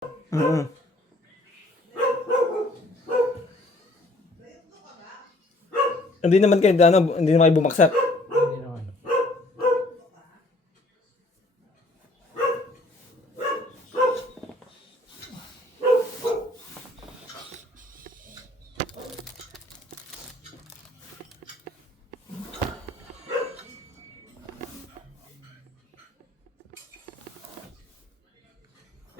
Mm. Hindi naman kayo, hindi naman kayo bumaksak. Hindi naman.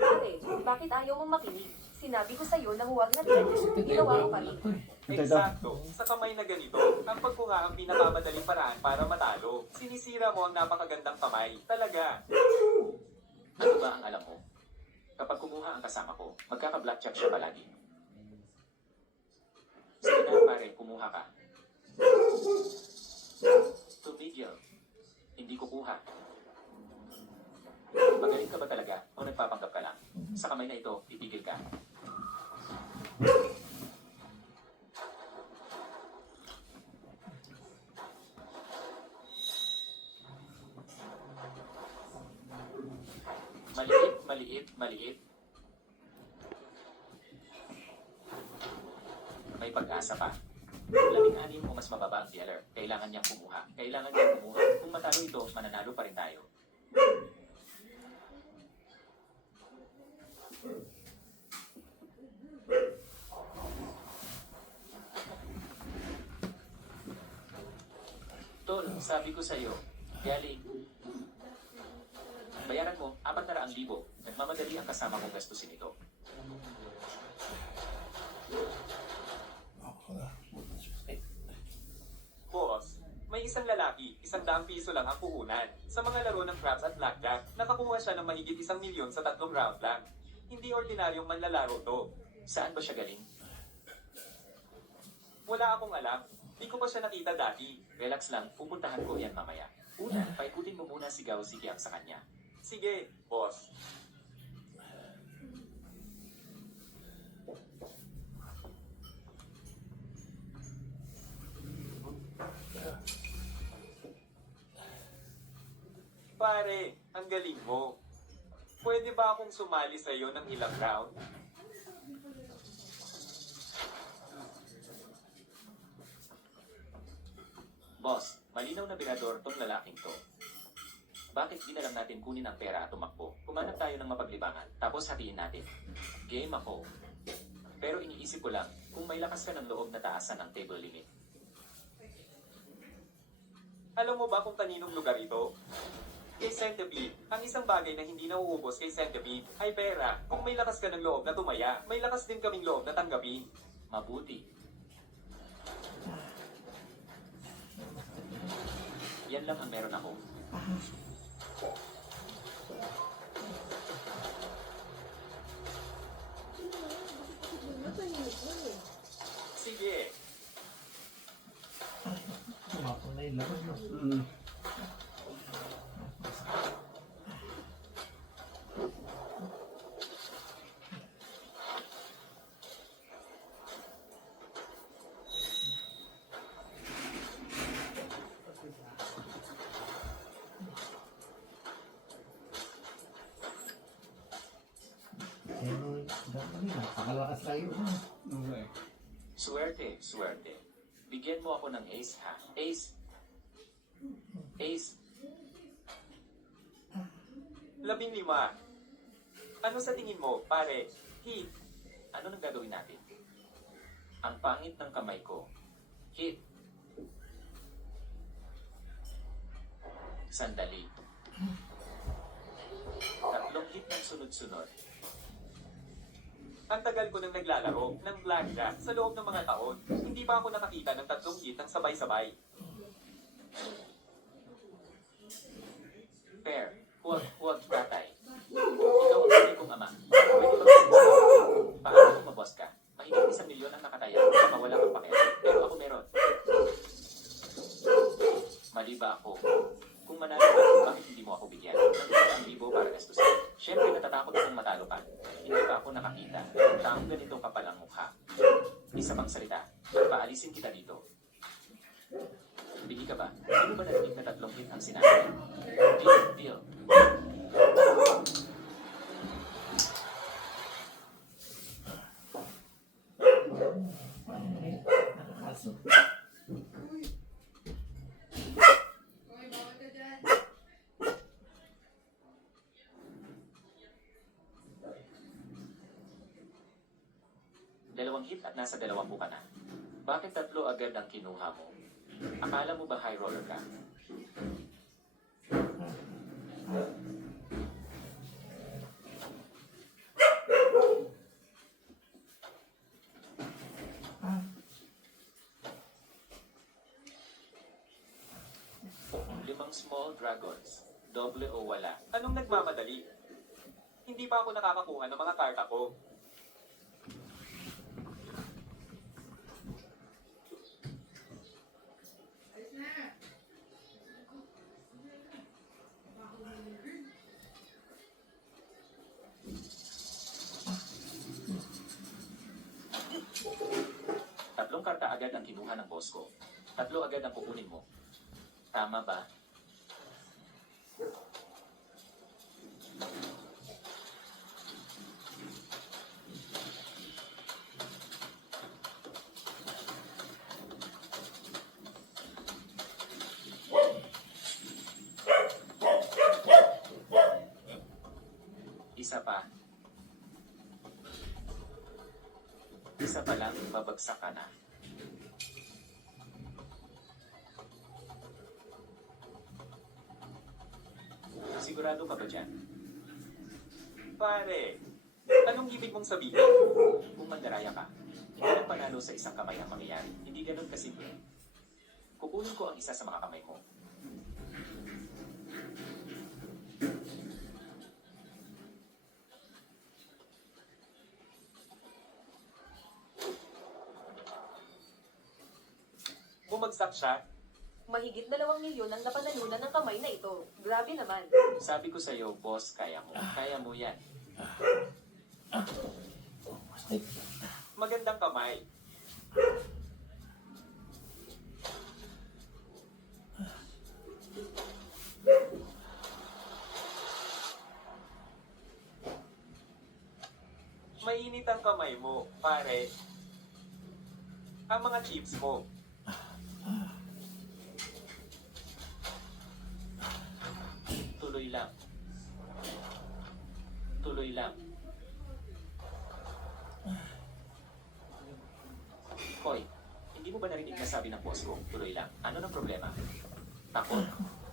Pare, bakit ayaw mong makinig? Sinabi ko sa'yo na huwag na din. Ginawa mo pa rin. Eksakto. Sa kamay na ganito, ang pagkunga ang pinakamadaling paraan para matalo. Sinisira mo ang napakagandang kamay. Talaga. Ano ba ang alam mo? Kapag kumuha ang kasama ko, magkaka-blackjack siya palagi. Sige na pare, kumuha ka. Tumigil. Hindi kukuha. Magaling ka ba talaga o nagpapanggap ka lang? Sa kamay na ito, itigil ka. Maliit, maliit, maliit. May pag-asa pa. 16 o mas mababa ang dealer. Kailangan niyang kumuha. Kailangan niyang kumuha. Kung matalo ito, mananalo pa rin tayo. Tol, sabi ko sa'yo, galing. Bayaran mo, 400,000. Nagmamadali ang kasama kong gastusin ito. Boss, may isang lalaki, 100 piso lang ang puhunan. Sa mga laro ng craps at blackjack, nakakuha siya ng mahigit 1,000,000 sa 3 round lang. Hindi ordinaryong manlalaro to. Saan ba siya galing? Wala akong alam. Di ko pa siya nakita dati. Relax lang, pupuntahan ko yan mamaya. Una, paikutin mo muna sigaw si Kiang sa kanya. Sige, boss. Pare, ang galing mo. Pwede ba akong sumali sa'yo ng ilang round? Boss, malinaw na binador tong lalaking to. Bakit di na lang natin kunin ang pera at tumakbo? Kumanap tayo ng mapaglibangan, tapos hatiin natin. Game ako. Pero iniisip ko lang, kung may lakas ka ng loob na taasan ang table limit. Alam mo ba kung kaninong lugar ito? Kay Centipede. Ang isang bagay na hindi nauubos kay Centipede ay pera. Kung may lakas ka ng loob na tumaya, may lakas din kaming loob na tanggapin. Mabuti. Yan lang ang meron ako. Sige. Tumapon na yung laman, no? Mm. Pero, napakalakas tayo. Okay. Swerte, swerte. Bigyan mo ako ng ace, ha? Ace. Ace. 15. Ano sa tingin mo, pare? Hit. Ano nang gagawin natin? Ang pangit ng kamay ko. Hit. Sandali. 3 hit ng sunod-sunod. Ang tagal ko nang naglalaro ng blackjack sa loob ng mga taon. Hindi pa ako nakakita ng 3 hit ng sabay-sabay. Fair. Huwag, tatay. Ikaw ang hindi kong ama. Pwede ba magsasabi? Paano kung maboss ka? Mahigit 1,000,000 ang nakataya. Baka wala kang pakialam. Pero ako meron. Mali ba ako? Kung manalo ka, bakit hindi mo ako bigyan? Nagkita ang libo para gastusin. Siyempre natatakot akong matalo ka. Hindi pa ako nakakita. Ang taong ganito kapalang mukha. Isa pang salita. Paalisin kita dito. Bili ka ba? Ano ba narinig na 3 hit ang sinabi? Deal, deal. aso. Dalawang hit at nasa 20 ka na. Bakit 3 agad ang kinuha mo? Akala mo ba high roller ka? Limang small dragons. Doble o wala. Anong nagmamadali? Hindi pa ako nakakakuha ng mga karta ko. Tatlong karta agad ang kinuha ng boss ko. 3 agad ang kukunin mo. Tama ba? Isa pa. Isa pa lang, babagsak ka na. Sigurado ka ba dyan? Pare, anong ibig mong sabihin? Kung mandaraya ka, hindi lang panalo sa isang kamay ang mangyayari. Hindi ganun kasimple. Kukunin ko ang isa sa mga kamay mo. Bumagsak siya. Mahigit 2 milyon ang napanalunan ng kamay na ito. Grabe naman. Sabi ko sa'yo, boss, kaya mo. Kaya mo yan. Magandang kamay. Mainit ang kamay mo, pare. Ang mga chips mo. Tuloy lang. Tuloy lang. Hoy, hindi mo ba narinig na sabi ng boss ko, tuloy lang? Ano ng problema? Takot?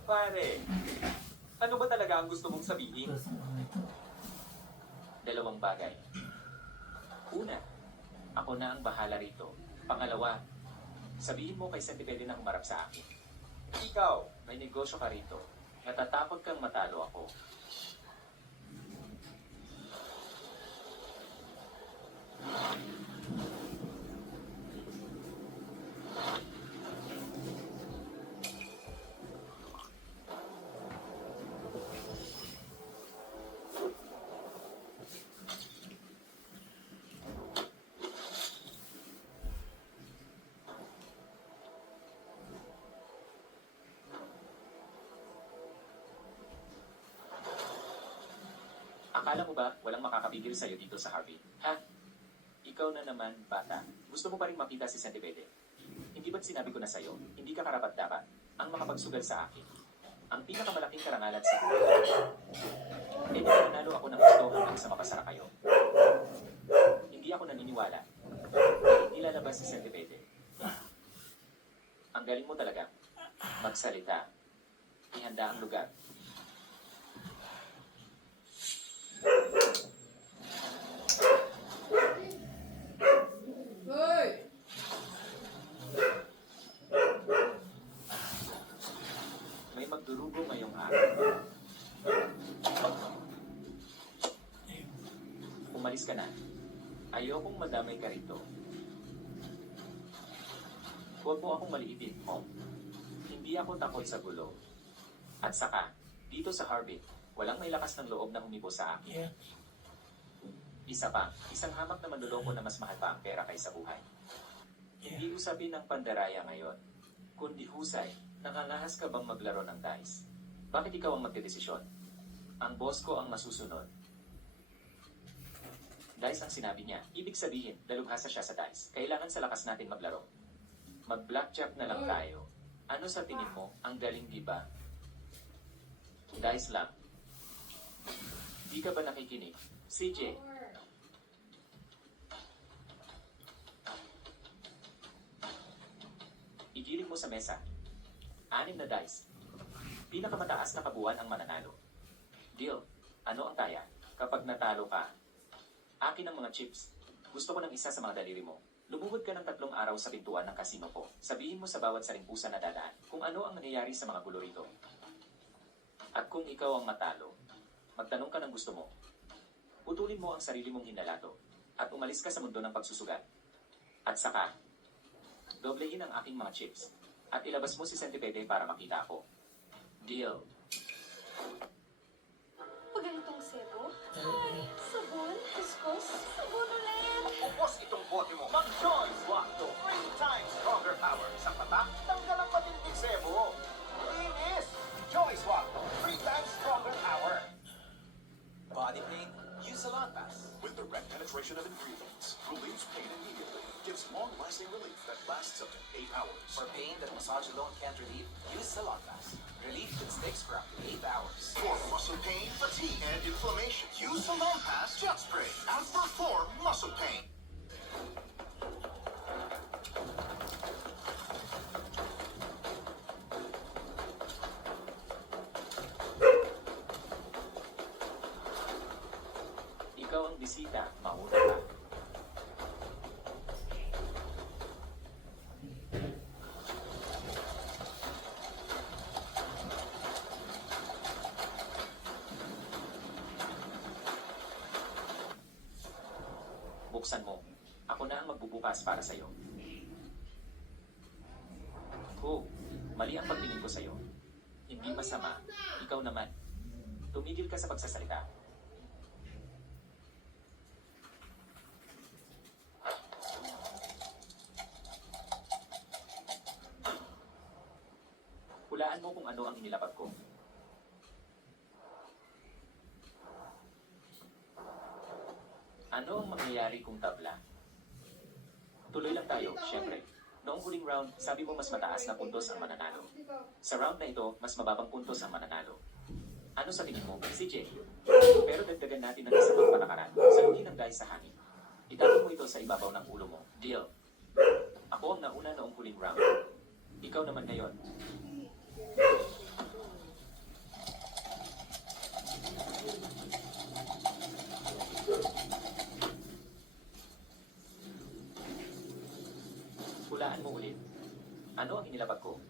Pare, ano ba talaga ang gusto mong sabihin? 2 bagay. Una, ako na ang bahala rito. Pangalawa, sabihin mo kay Centipede na humarap sa akin. Ikaw, May negosyo ka rito. Natatakot kang matalo ako. Akala mo ba walang makakapigil sa'yo dito sa Harvey? Ha? Ikaw na naman, bata. Gusto mo pa rin makita si Centipede? Hindi ba't sinabi ko na sa'yo, hindi ka karapat-dapat ang makapagsugal sa akin? Ang pinakamalaking karangalan sa buhay. Eh, nanalo ako ng gusto hanggang sa mapasara kayo. Hindi ako naniniwala. Hindi lalabas si Centipede. Ang galing mo talaga. Magsalita. Ihanda ang lugar. May magdurugo ngayong araw. Umalis ka na. Ayokong madamay ka rito. Huwag mo akong maliitin, Mom. Hindi ako takot sa gulo. At saka, dito sa Harvey, walang may lakas ng loob na humibo sa akin. Isa pa, isang hamak na manloloko na mas mahal pa ang pera kaysa buhay. Hindi usapin ng pandaraya ngayon, kundi husay. Nakangahas ka bang maglaro ng dice? Bakit ikaw ang magdedesisyon? Ang boss ko ang masusunod. Dice ang sinabi niya. Ibig sabihin, dalubhasa siya sa dice. Kailangan sa lakas natin maglaro. Mag-blackjack na lang tayo. Ano sa tingin mo? Ang galing, di ba? Dice lang. Di ka ba nakikinig? CJ, igiling mo sa mesa. 6 na dice. Pinakamataas na kabuuan ang mananalo. Deal. Ano ang taya? Kapag natalo ka, akin ang mga chips. Gusto ko ng isa sa mga daliri mo. Lumuhod ka ng 3 araw sa pintuan ng kasino ko. Sabihin mo sa bawat saringpusa na dadaan kung ano ang nangyayari sa mga gulo rito. At kung ikaw ang matalo, magtanong ka ng gusto mo. Putulin mo ang sarili mong hinalato at umalis ka sa mundo ng pagsusugat. At saka, doblehin ang aking mga chips at ilabas mo si Centipede para makita ako. Deal. Pag ganitong sebo, ay, sabon, kuskus, sabon ulit. Upos itong bote mo. Mag-Joyce Wakto. 3 times stronger power. Sa mata, tanggal ang matinding sebo. Linis! Joyce Wakto. 3 times stronger power. Body pain? Use Salon Pass. With direct penetration of ingredients, relieves pain immediately, gives long-lasting relief that lasts up to 8 hours. For pain that massage alone can't relieve, use Salon Pass. Relief that sticks for up to 8 hours. For muscle pain, fatigue, and inflammation, use Salon Pass Jet Spray. Outperform muscle pain. Ikaw ang bisita, mauna ka. Buksan mo. Ako na ang magbubukas para sa'yo. Oh, mali ang pagtingin ko sa'yo. Hindi masama. Ikaw naman. Tumigil ka sa pagsasalita. Hulaan mo kung ano ang inilapag ko. Ano ang mangyayari kung tabla? Tuloy lang tayo, syempre. Noong huling round, sabi mo mas mataas na puntos ang mananalo. Sa round na ito, mas mababang puntos ang mananalo. Ano sa tingin mo, CJ? Pero dagdagan natin ng isa pang patakaran. Saluhin ang dice sa hangin. Itapon mo ito sa ibabaw ng ulo mo. Deal. Ako ang nauna noong huling round. Ikaw naman ngayon. Hulaan mo ulit. Ano ang inilapag ko?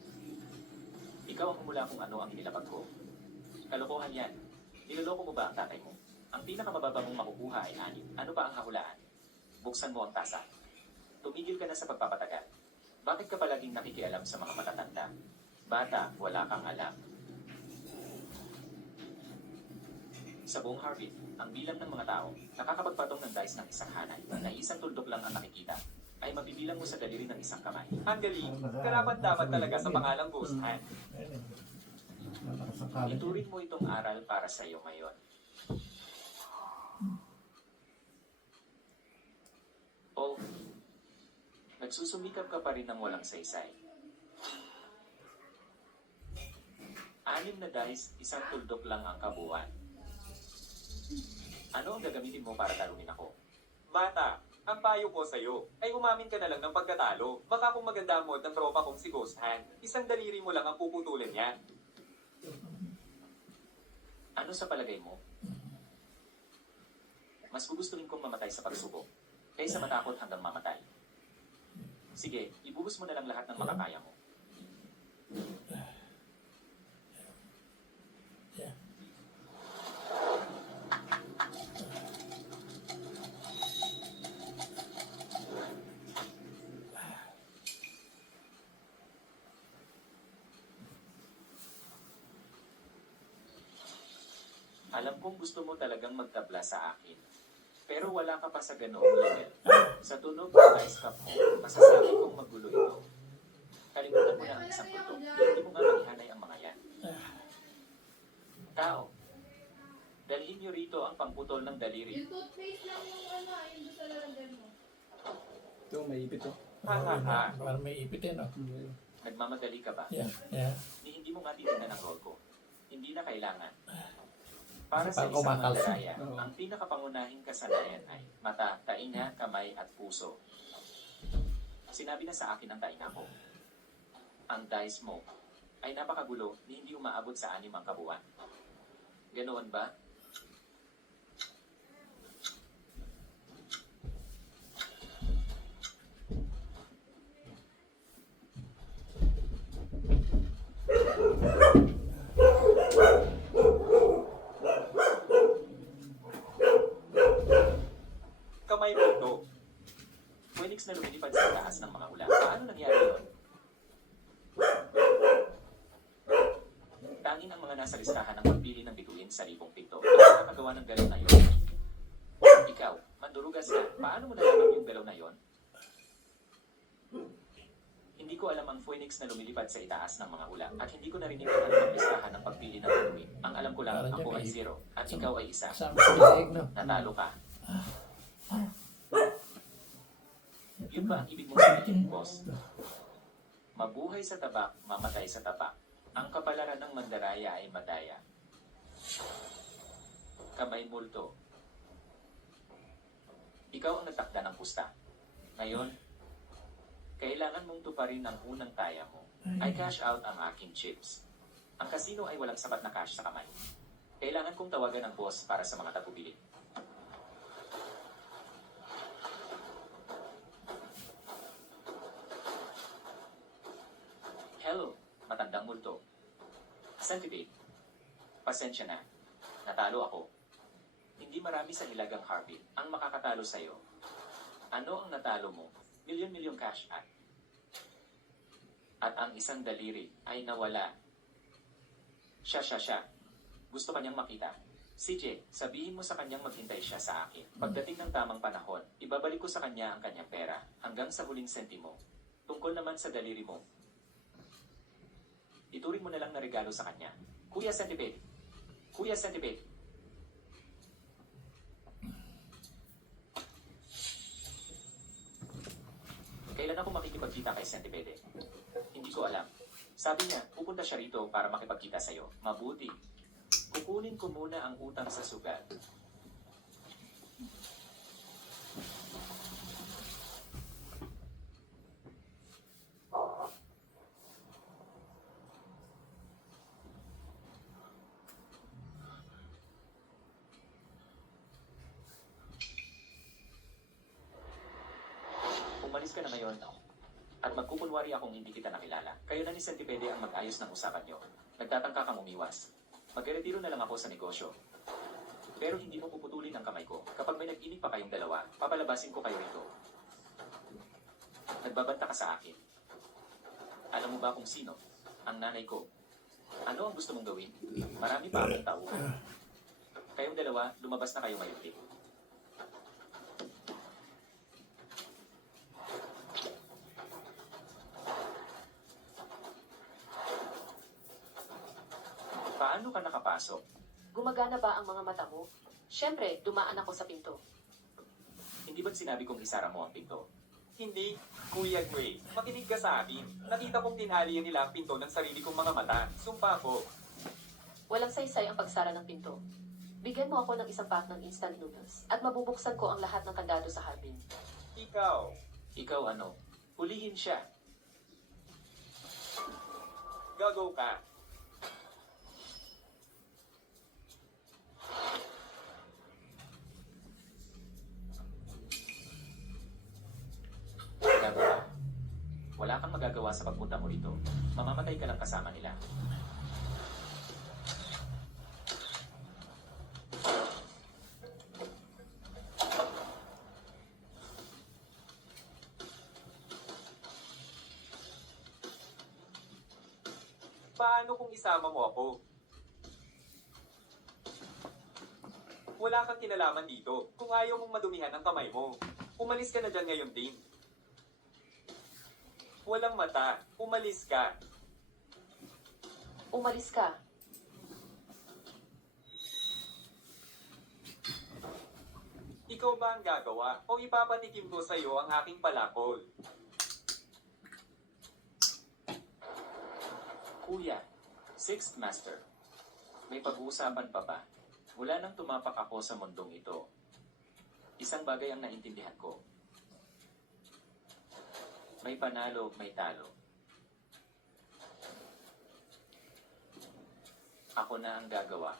Ikaw ang humula kung ano ang inilapag ko. Kalokohan yan. Niloloko mo ba ang tatay mo? Ang pinakamababa mong makukuha ay 6. Ano pa ang hahulaan? Buksan mo ang tasa. Tumigil ka na sa pagpapatagal. Bakit ka palaging nakikialam sa mga matatanda? Bata, wala kang alam. Sa buong Harvey, ang bilang ng mga tao, nakakapagpatong ng dice ng isang hanay, na isang tuldok lang ang nakikita, ay mabibilang mo sa daliri ng isang kamay. Ang galing. Karapat-dapat talaga sa pangalang Ghost Hand. Ayun. Malakas ang kalit. Iturin mo itong aral para sa iyo ngayon. O, nagsusumikap ka pa rin ng walang saysay. 6 na dice, isang tuldok lang ang kabuuan. Ano ang gagamitin mo para talunin ako? Bata, ang payo ko sa'yo ay umamin ka na lang ng pagkatalo. Baka kung maganda mo ng tropa kong si Ghost Hand, isang daliri mo lang ang puputulin niya. Ano sa palagay mo? Mas gugustuhin kong mamatay sa pagsubok kaysa matakot hanggang mamatay. Sige, ibuhos mo na lang lahat ng makakaya mo. Alam kong gusto mo talagang magtabla sa akin. Pero wala ka pa sa ganoong level. Sa tunog ng ice cup mo, masasabi kong magulo ito. Kalimutan mo na ang isang tutok. Hindi mo nga maihanay ang mga yan. Tao, dalhin niyo rito ang pangputol ng daliri. Yung toothpaste lang yung ano, yung doon sa lalagyan mo. Ito, may ipit to. Ha ha ha. Parang may ipit eh, no? Nagmamadali ka ba? Yeah, yeah. Hindi mo nga titignan ang role ko. Hindi na kailangan. Para sa Parang isang kumakalsi. mandaraya, ang pinakapangunahing kasanayan ay mata, tainga, kamay at puso. Sinabi na sa akin ng tainga ko, ang dice mo ay napakagulo ni hindi umaabot sa 6 ang kabuuan. Ganoon ba? Kamay mo ito. Phoenix na lumilipad sa taas ng mga hula. Paano nangyari yun? Tanging ang mga nasa listahan ng pagpili ng bituin sa libong pinto. Ang nakagawa ng galaw na yon. Ikaw, mandurugas ka. Paano mo nalaman yung galaw na yon? Hindi ko alam ang phoenix na lumilipad sa itaas ng mga hula at hindi ko narinig ang anumang listahan ng pagpili ng bituin. Ang alam ko lang, Parang ako dyan, ay 0 at ikaw ay 1. Kasama sa leeg, no? Natalo ka. Yun ba ang ibig mong sabihin, boss? Mabuhay sa tabak, mamatay sa tabak. Ang kapalaran ng mandaraya ay madaya. Kamay multo. Ikaw ang nagtakda ng pusta. Ngayon, kailangan mong tuparin ang unang taya mo. I cash out ang aking chips. Ang kasino ay walang sapat na cash sa kamay. Kailangan kong tawagan ang boss para sa mga tagubili. Hello, matandang multo. Centipede. Pasensya na. Natalo ako. Hindi marami sa Hilagang Harvey ang makakatalo sa'yo. Ano ang natalo mo? Milyon-milyon cash at ang isang daliri ay nawala. Siya. Gusto kanyang makita. CJ, sabihin mo sa kanyang maghintay siya sa akin. Pagdating ng tamang panahon, ibabalik ko sa kanya ang kanyang pera hanggang sa huling sentimo. Tungkol naman sa daliri mo, ituring mo na lang na regalo sa kanya. Kuya Centipede. Kuya Centipede. Kailan ako makikipagkita kay Centipede? Hindi ko alam. Sabi niya, pupunta siya rito para makipagkita sa'yo. Mabuti. Kukunin ko muna ang utang sa sugat. Umalis ka na ngayon, at magkukunwari akong hindi kita nakilala. Kayo na ni Centipede ang mag-ayos ng usapan niyo. Nagtatangka kang umiwas. Magre-retiro na lang ako sa negosyo. Pero hindi mo puputulin ang kamay ko. Kapag may nag-inig pa kayong dalawa, papalabasin ko kayo rito. Nagbabanta ka sa akin. Alam mo ba kung sino? Ang nanay ko. Ano ang gusto mong gawin? Marami pa akong tauhan. Kayong dalawa, lumabas na kayo mayunti. Paano ka nakapasok? Gumagana ba ang mga mata mo? Siyempre, dumaan ako sa pinto. Hindi ba't sinabi kong isara mo ang pinto? Hindi, Kuya Gray. Makinig ka sa akin. Nakita kong tinali nila ang pinto ng sarili kong mga mata. Sumpa ko. Walang saysay ang pagsara ng pinto. Bigyan mo ako ng isang pack ng instant noodles at mabubuksan ko ang lahat ng kandado sa harbin. Ikaw. Ikaw ano? Hulihin siya. Gagaw ka. Gagawa. Wala kang magagawa sa pagpunta mo rito. Mamamatay ka lang kasama nila. Paano kung isama mo ako? Wala kang kinalaman dito. Kung ayaw mong madumihan ang kamay mo, umalis ka na dyan ngayon din. Walang mata. Umalis ka. Umalis ka. Ikaw ba ang gagawa o ipapatikim ko sa iyo ang aking palakol? Kuya, Sixth Master. May pag-uusapan pa ba? Mula nang tumapak ako sa mundong ito, isang bagay ang naintindihan ko. May panalo, may talo. Ako na ang gagawa.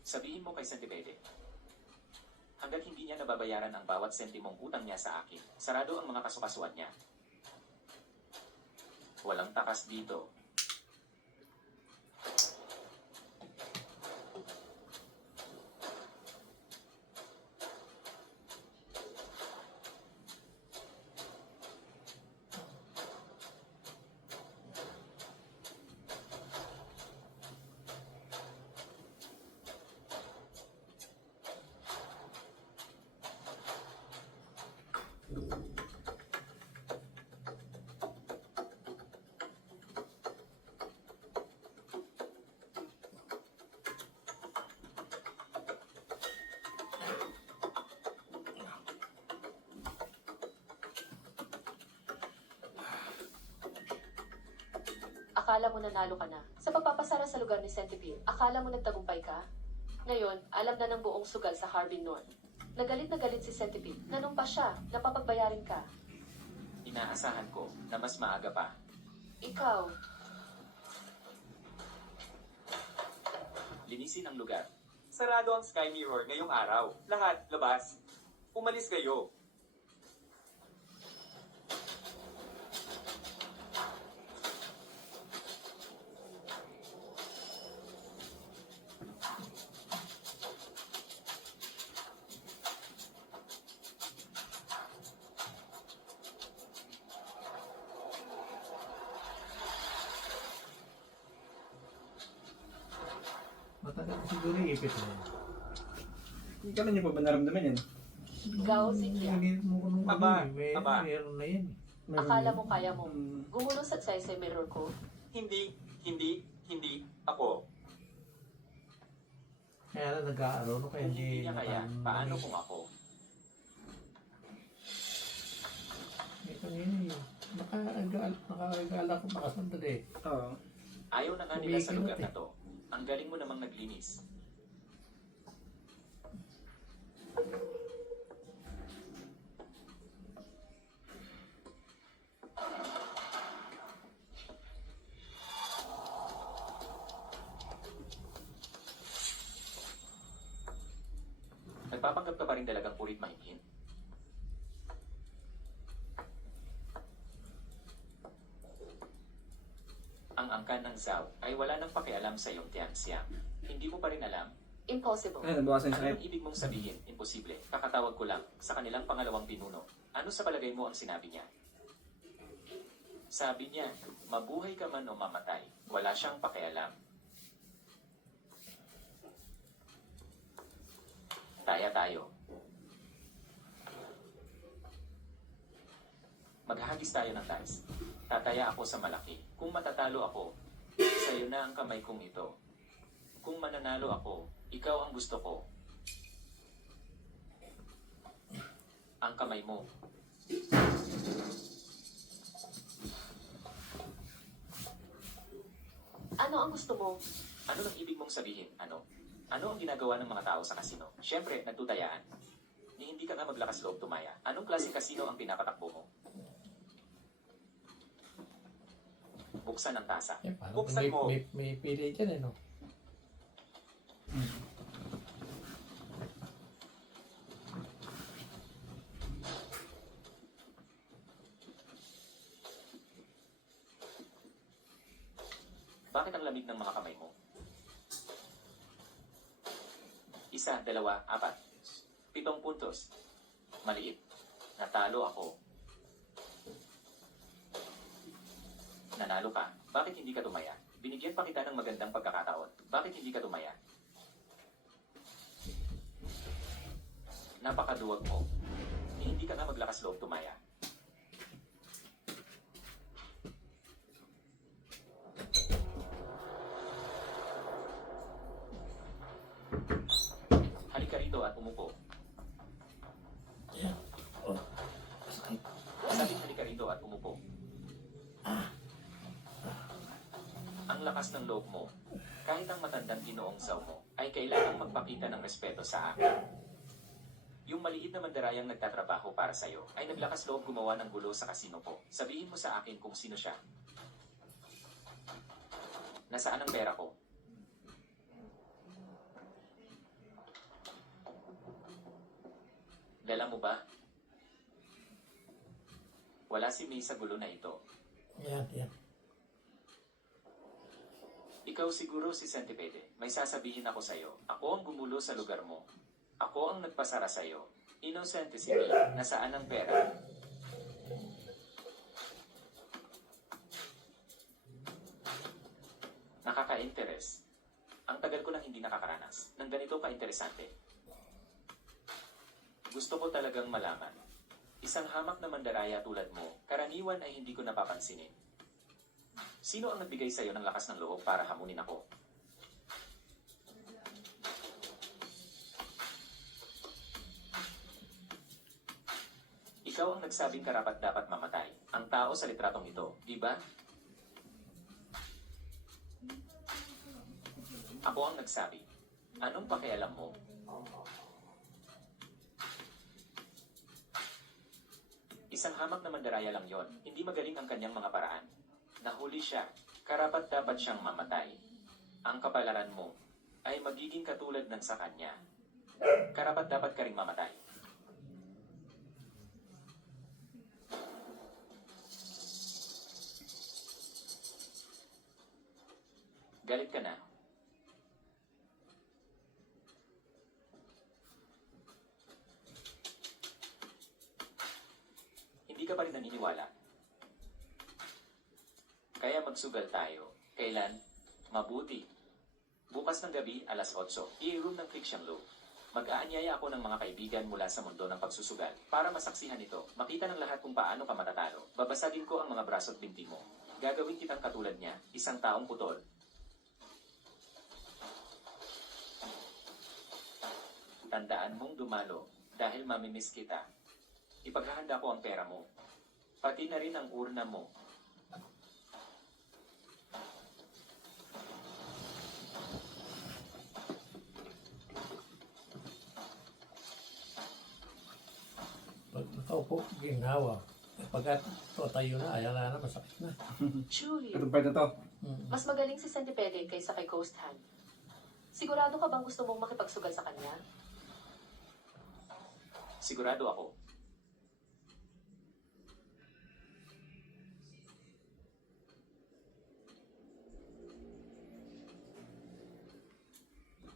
Sabihin mo kay Centipede. Hanggat hindi niya nababayaran ang bawat sentimong utang niya sa akin, sarado ang mga kasukasuan niya. Walang takas dito. Akala mo nanalo ka na. Sa pagpapasara sa lugar ni Centipede, akala mo nagtagumpay ka? Ngayon, alam na ng buong sugal sa Harbin North. Nagalit na galit si Centipede. Nanumpa siya, napapagbayarin ka. Inaasahan ko na mas maaga pa. Ikaw, Linisin ang lugar. Sarado ang Sky Mirror ngayong araw. Lahat, labas. Umalis kayo. Matagal na siguro yung ipit na yan. Kailan niyo pa ba naramdaman yan? Gao Zigya. Ganit mo ko nung Aba, ano eh. aba. Meron na yan eh. Akala mo kaya mo. Gumulo sa sa mirror ko. Hindi ako. Kaya lang nag-aaraw no kaya Kung hindi hindi niya kaya, paano kung ako? May kanina yun. Nakaregala ko makasandali. Oo. Ayaw na nga nila sa Kumikilot lugar eh. na to. Ang galing mo namang naglinis. Nagpapanggap ka pa rin dalagang purit mahingin? Ang angkan ng Zhao ay wala nang pakialam sa iyong Tianxiang. Hindi mo pa rin alam? Impossible. Ay, nabawasan yung sakit. Anong ibig mong sabihin? Imposible. Kakatawag ko lang sa kanilang pangalawang pinuno. Ano sa palagay mo ang sinabi niya? Sabi niya, mabuhay ka man o mamatay, wala siyang pakialam. Taya tayo. Maghahagis tayo ng dice. Tataya ako sa malaki. Kung matatalo ako, sa'yo na ang kamay kong ito. Kung mananalo ako, ikaw ang gusto ko. Ang kamay mo. Ano ang gusto mo? Ano ang ibig mong sabihin? Ano? Ano ang ginagawa ng mga tao sa kasino? Siyempre, nagtutayaan. Ni hindi ka nga maglakas loob tumaya. Anong klaseng kasino ang pinapatakbo mo? Buksan ang tasa. Eh, paano Buksan mo. may pili dyan eh no? Bakit ang lamig ng mga kamay mo? 1, 2, 4. 7 puntos. Maliit. Natalo ako. Nanalo ka. Bakit hindi ka tumaya? Binigyan pa kita ng magandang pagkakataon. Bakit hindi ka tumaya? Napakaduwag mo. Hindi ka nga maglakas loob tumaya. Halika rito at umupo. Masakit. Halika rito at umupo. lakas ng loob mo, kahit ang matandang ginoong saw mo, ay kailangang magpakita ng respeto sa akin. Yung maliit na mandarayang nagtatrabaho para sa'yo, ay naglakas loob gumawa ng gulo sa kasino ko. Sabihin mo sa akin kung sino siya. Nasaan ang pera ko? Dala mo ba? Wala si May sa gulo na ito. Yan, yan. Ikaw siguro si Centipede. May sasabihin ako sa'yo. Ako ang gumulo sa lugar mo. Ako ang nagpasara sa'yo. Inosente si May. Nasaan ang pera? Nakaka-interes. Ang tagal ko nang hindi nakakaranas ng ganito ka-interesante. Gusto ko talagang malaman. Isang hamak na mandaraya tulad mo, karaniwan ay hindi ko napapansinin. Sino ang nagbigay sa'yo ng lakas ng loob para hamunin ako? Ikaw ang nagsabing karapat dapat mamatay. Ang tao sa litratong ito, di ba? Ako ang nagsabi. Anong pakialam mo? Isang hamak na mandaraya lang yon. Hindi magaling ang kanyang mga paraan. Nahuli siya. Karapat dapat siyang mamatay. Ang kapalaran mo ay magiging katulad ng sa kanya. Karapat dapat ka ring mamatay. Galit ka na. Hindi ka pa rin naniniwala. Kaya magsugal tayo. Kailan? Mabuti. Bukas ng gabi, alas 8, i-room ng Fiction Low. Mag-aanyaya ako ng mga kaibigan mula sa mundo ng pagsusugal para masaksihan ito, makita ng lahat kung paano ka matatalo. Babasagin ko ang mga braso at binti mo. Gagawin kitang katulad niya, isang taong putol. Tandaan mong dumalo dahil mamimiss kita. Ipaghahanda ko ang pera mo. Pati na rin ang urna mo. Pag nakaupo, ginhawa. Pagka tayo na, ayaw na, masakit na. Chewie, Itong part na to. mas magaling si Centipede kaysa kay Ghost Hand. Sigurado ka bang gusto mong makipagsugal sa kanya? Sigurado ako.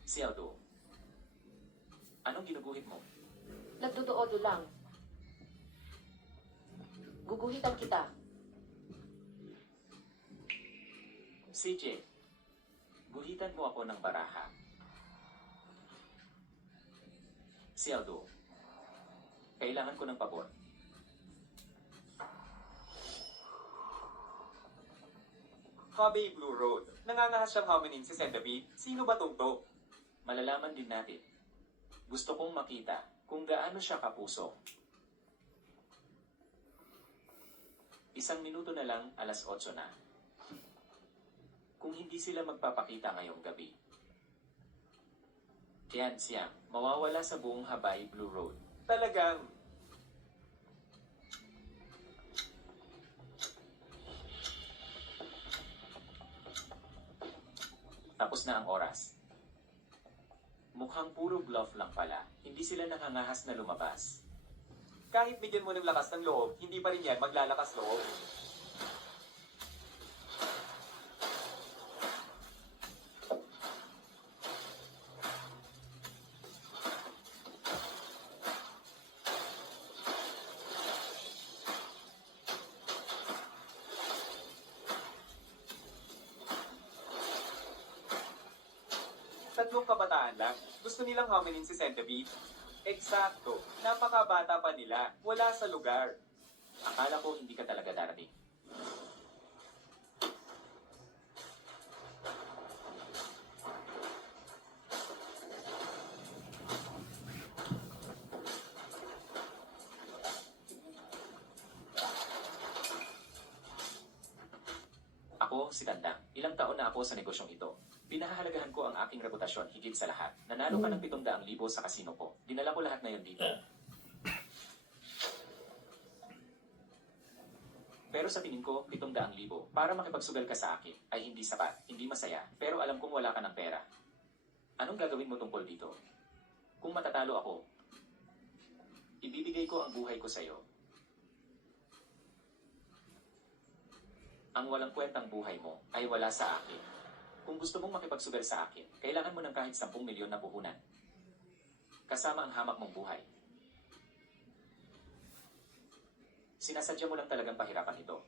Si Aldo, anong ginuguhit mo? Nagdudoodo lang. Guguhitan kita. CJ, guhitan mo ako ng baraha. Si Aldo, kailangan ko ng pabor. Hobby Blue Road. Nangangahas siyang hominin si Centipede. Sino ba tungto? Malalaman din natin. Gusto kong makita kung gaano siya kapuso. 1 minuto na lang, alas 8 na. Kung hindi sila magpapakita ngayong gabi. Tiyan siyang mawawala sa buong Habay Blue Road. Talagang Tapos na ang oras. Mukhang puro bluff lang pala. Hindi sila nangangahas na lumabas. kahit bigyan mo ng lakas ng loob, hindi pa rin yan maglalakas loob. Tatlong kabataan lang. Gusto nilang hominin si Centipede. Eksakto. Napakabata pa nila. Wala sa lugar. Akala ko hindi ka talaga darating. Ako, Ako si Tandang. Ilang taon na ako sa negosyong ito. Pinahahalagahan ko ang aking reputasyon higit sa lahat. Nanalo ka ng 700,000 sa kasino ko. Dinala ko lahat na yon dito. Pero sa tingin ko, 700,000 para makipagsugal ka sa akin ay hindi sapat, hindi masaya, pero alam kong wala ka ng pera. Anong gagawin mo tungkol dito? Kung matatalo ako, ibibigay ko ang buhay ko sa iyo. Ang walang kwentang buhay mo ay wala sa akin. Kung gusto mong makipagsugal sa akin, kailangan mo ng kahit 10 milyon na puhunan. Kasama ang hamak mong buhay. Sinasadya mo lang talagang pahirapan ito.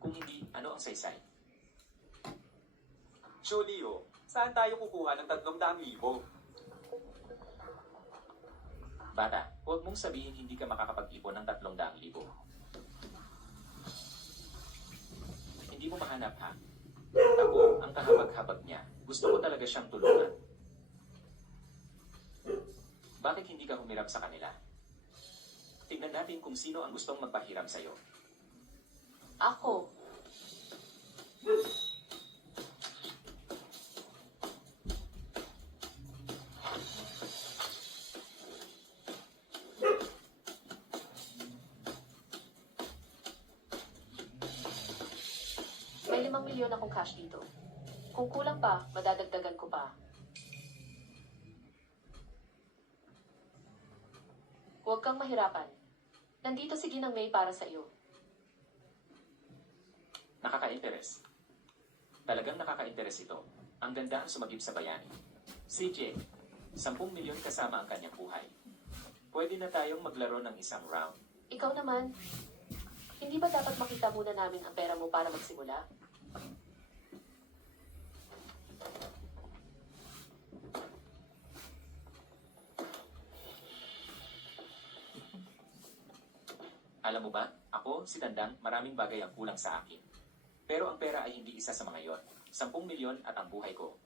Kung hindi, ano ang saysay? Jolio, saan tayo kukuha ng 300,000? Bata, huwag mong sabihin hindi ka makakapag-ipon ng 300,000. Hindi mo mahanap ha? Ako, ang kahabag-habag niya. Gusto ko talaga siyang tulungan. Bakit hindi ka humirap sa kanila? Tignan natin kung sino ang gustong magpahiram sa'yo. Ako. May 5 milyon akong cash dito. Kung kulang pa, madadagdagan ko pa. Huwag kang mahirapan. Nandito si Ginang May para sa iyo. Nakaka-interes. Talagang nakaka-interes ito. Ang ganda ang sumagip sa bayani. CJ, 10 milyon kasama ang kanyang buhay. Pwede na tayong maglaro ng isang round. Ikaw naman, hindi ba dapat makita muna namin ang pera mo para magsimula? Alam mo ba, ako, si Tandang, maraming bagay ang kulang sa akin. Pero ang pera ay hindi isa sa mga yon. 10 milyon at ang buhay ko.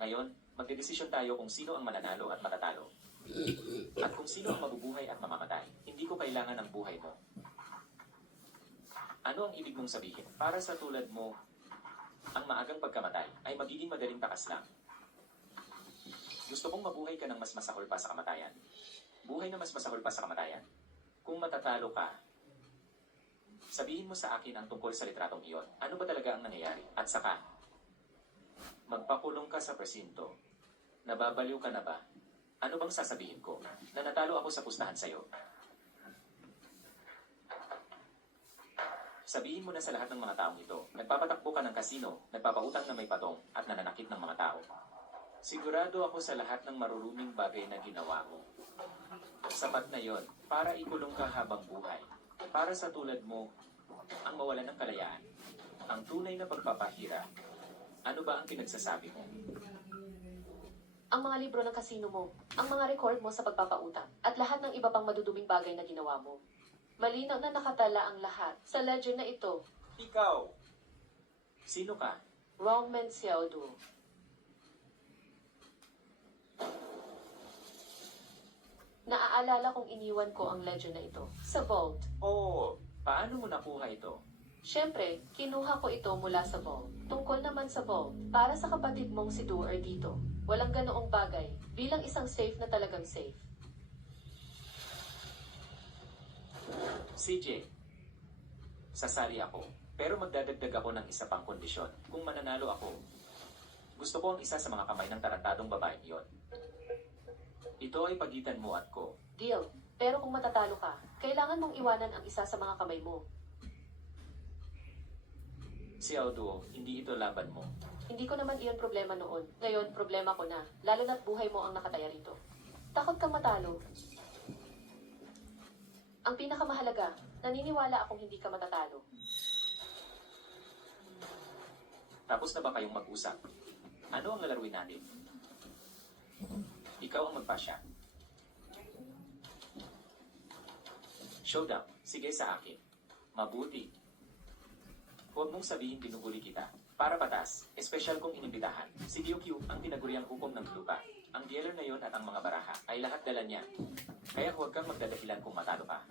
Ngayon, magdedesisyon tayo kung sino ang mananalo at matatalo. At kung sino ang mabubuhay at mamamatay. Hindi ko kailangan ng buhay mo. Ano ang ibig mong sabihin? Para sa tulad mo, ang maagang pagkamatay ay magiging madaling takas lang. Gusto kong mabuhay ka ng mas masahol pa sa kamatayan. Buhay na mas masahol pa sa kamatayan. Kung matatalo ka, sabihin mo sa akin ang tungkol sa litratong iyon. Ano ba talaga ang nangyayari? At saka, magpakulong ka sa presinto. Nababaliw ka na ba? Ano bang sasabihin ko? Na natalo ako sa pustahan sa'yo. Sabihin mo na sa lahat ng mga taong ito, nagpapatakbo ka ng kasino, nagpapautang na may patong, at nananakit ng mga tao. Sigurado ako sa lahat ng maruruming bagay na ginawa mo. Sapat na yon para ikulong ka habang buhay. Para sa tulad mo, ang mawalan ng kalayaan. Ang tunay na pagpapahira. Ano ba ang pinagsasabi mo? Ang mga libro ng kasino mo, ang mga record mo sa pagpapautang, at lahat ng iba pang maduduming bagay na ginawa mo. Malinaw na nakatala ang lahat sa legend na ito. Ikaw, Sino ka? Wrongman Xiaodu. Naaalala kong iniwan ko ang legend na ito sa vault. oo, Paano mo nakuha ito? Siyempre, kinuha ko ito mula sa vault. Tungkol naman sa vault, para sa kapatid mong si Duer dito. Walang ganoong bagay, bilang isang safe na talagang safe. CJ, sasali ako. Pero magdadagdag ako ng isa pang kondisyon. Kung mananalo ako, gusto ko ang isa sa mga kamay ng tarantadong babaeng iyon. Ito ay pagitan mo at ko. Deal. Pero kung matatalo ka, kailangan mong iwanan ang isa sa mga kamay mo. Si Auduo, hindi ito laban mo. Hindi ko naman iyon problema noon. Ngayon, problema ko na. Lalo na't buhay mo ang nakataya rito. Takot kang matalo. Ang pinakamahalaga, naniniwala akong hindi ka matatalo. Tapos na ba kayong mag-usap? Ano ang lalaruin natin? Ikaw ang magpasya. Showdown. Sige sa akin. Mabuti. Huwag mong sabihin binubuli kita. Para patas, espesyal kong inimbitahan. Si Kyokyu ang tinaguriang hukom ng lupa. Ang dealer na yon at ang mga baraha ay lahat dala niya. Kaya huwag kang magdadahilan kung matalo ka.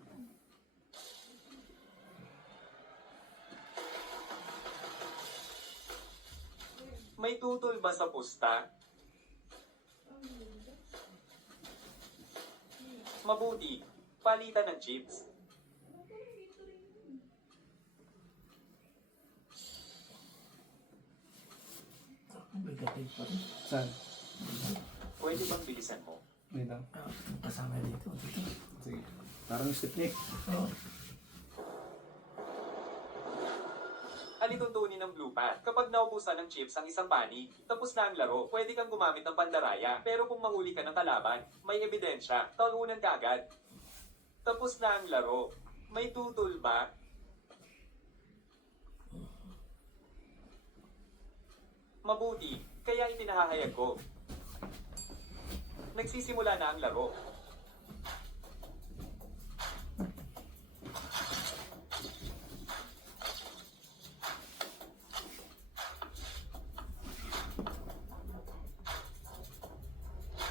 May tutol ba sa pusta? Mabuti, palitan ng chips. Obligative pa rin. Saan? Pwede bang bilisan mo? Dito. Kasama dito. Sige. Parang step niya. Oh. Alituntunin ng blue pad. Kapag naubusan ng chips ang isang panig, tapos na ang laro, pwede kang gumamit ng pandaraya. Pero kung mahuli ka ng kalaban, may ebidensya, talunan ka agad. Tapos na ang laro. May tutol ba? Mabuti, kaya itinahahayag ko. Nagsisimula na ang laro.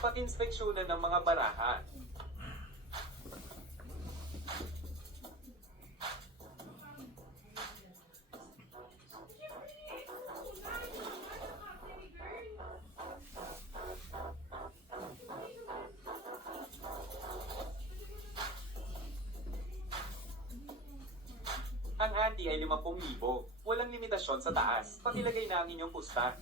Pag-inspeksyonan ng mga baraha. Ang ante ay 50,000. Walang limitasyon sa taas. Pakilagay na ang inyong pusta.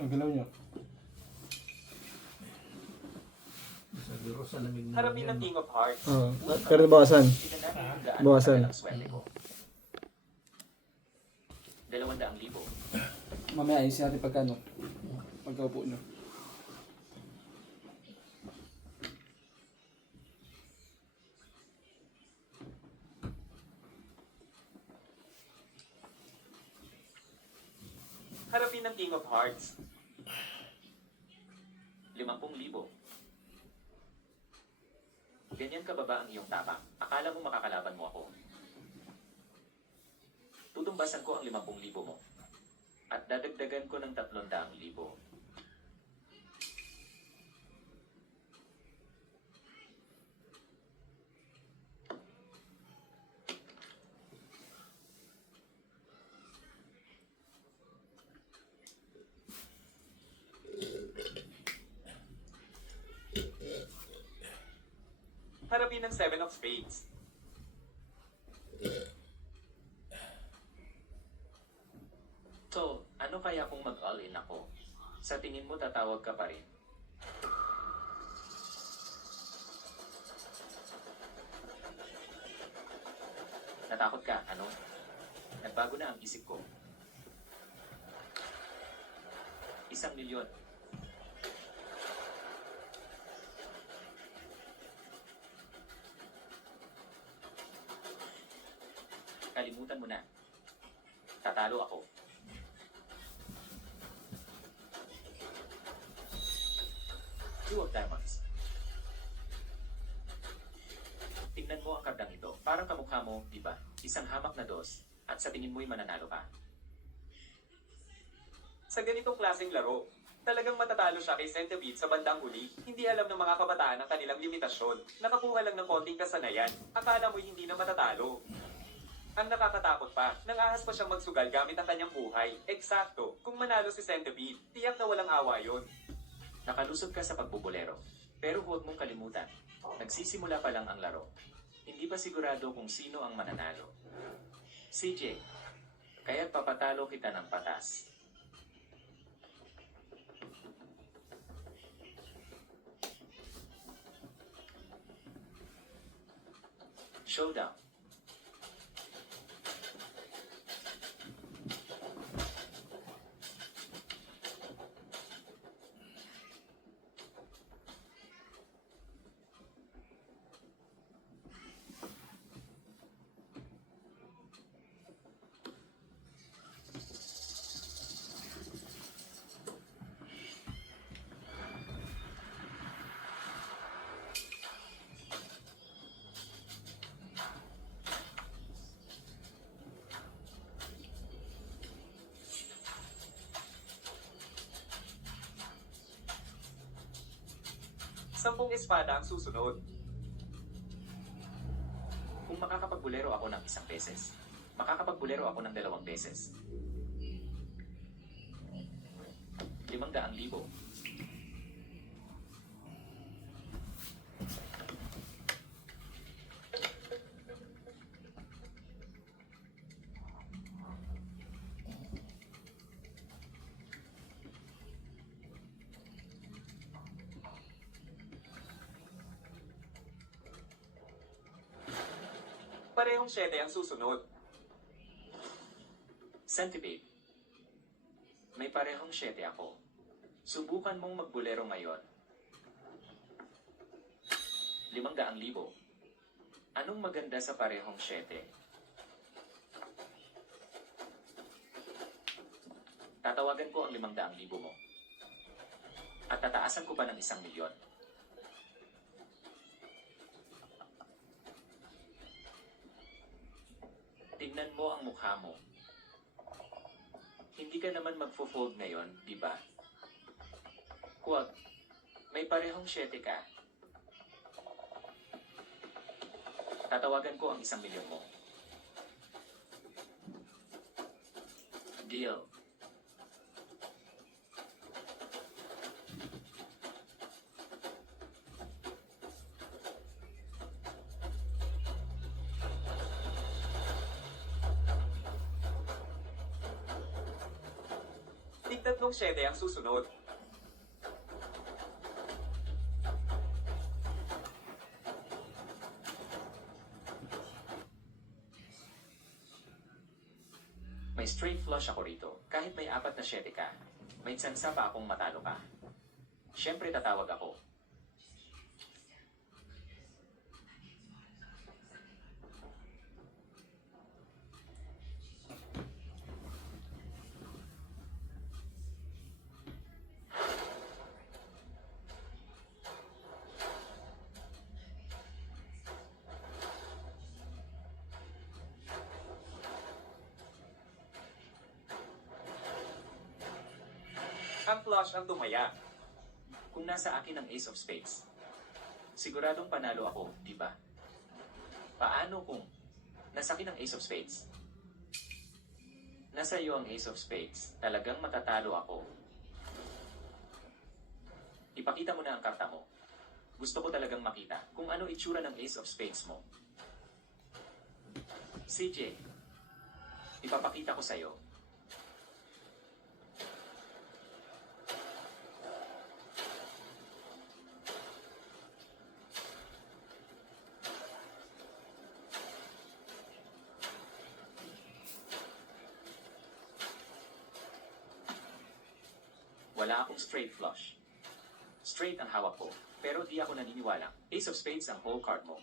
Ang galaw niyo. Siguro sa lamig na Harapin ng King of Hearts. Oo. Pero bawasan. Tingnan natin kung gaano Bawasan. katagal ang swerte ko. 200,000. Mamaya ayusin natin pagkano. Pagkaupo niyo. Harapin ng King of Hearts. 50,000. Ganyan kababa ang iyong tapang. Akala mo makakalaban mo ako. Tutumbasan ko ang 50,000 mo. At dadagdagan ko ng 300,000. Harapin ng Seven of Spades. So, ano kaya kung mag-all-in ako? Sa tingin mo tatawag ka pa rin? Natakot ka, ano? Nagbago na ang isip ko. 1,000,000. Kalimutan mo na. Tatalo ako. Two of Diamonds. Tingnan mo ang kardang ito. Parang kamukha mo, di ba? Isang hamak na dos. At sa tingin mo'y mananalo ka. Sa ganitong klaseng laro, talagang matatalo siya kay Centipede sa bandang huli. Hindi alam ng mga kabataan ang kanilang limitasyon. Nakakuha lang ng konting kasanayan. Akala mo'y hindi na matatalo. Ang nakakatakot pa, nangahas pa siyang magsugal gamit ang kanyang buhay. Eksakto, kung manalo si Centipede, tiyak na walang awa yun. Nakalusot ka sa pagbubulero. Pero huwag mong kalimutan. Nagsisimula pa lang ang laro. Hindi pa sigurado kung sino ang mananalo. CJ, kaya't papatalo kita ng patas. Showdown. 10 espada ang susunod. Kung makakapagbulero ako ng 1 beses, makakapagbulero ako ng 2 beses. 500,000. Parehong 7 ang susunod. Centipede. May parehong 7 ako. Subukan mong magbulero ngayon. 500,000. Anong maganda sa parehong 7? Tatawagan ko ang 500,000 mo. At tataasan ko pa ng 1,000,000. Tingnan mo ang mukha mo. Hindi ka naman magfo-fold ngayon, di ba? Huwag. May parehong 7 ka. Tatawagan ko ang 1,000,000 mo. Deal. Tig-3 7 ang susunod. May straight flush ako rito. Kahit may 4 na 7 ka, may tsansa pa akong matalo ka. Siyempre tatawag ako. Ang flush ang tumaya. Kung nasa akin ang Ace of Spades, siguradong panalo ako, di ba? Paano kung nasa akin ang Ace of Spades? Nasa iyo ang Ace of Spades, talagang matatalo ako. Ipakita mo na ang karta mo. Gusto ko talagang makita kung ano itsura ng Ace of Spades mo. CJ, ipapakita ko sa'yo. Wala akong straight flush. Straight ang hawak ko, pero di ako naniniwala. Ace of Spades ang whole card mo.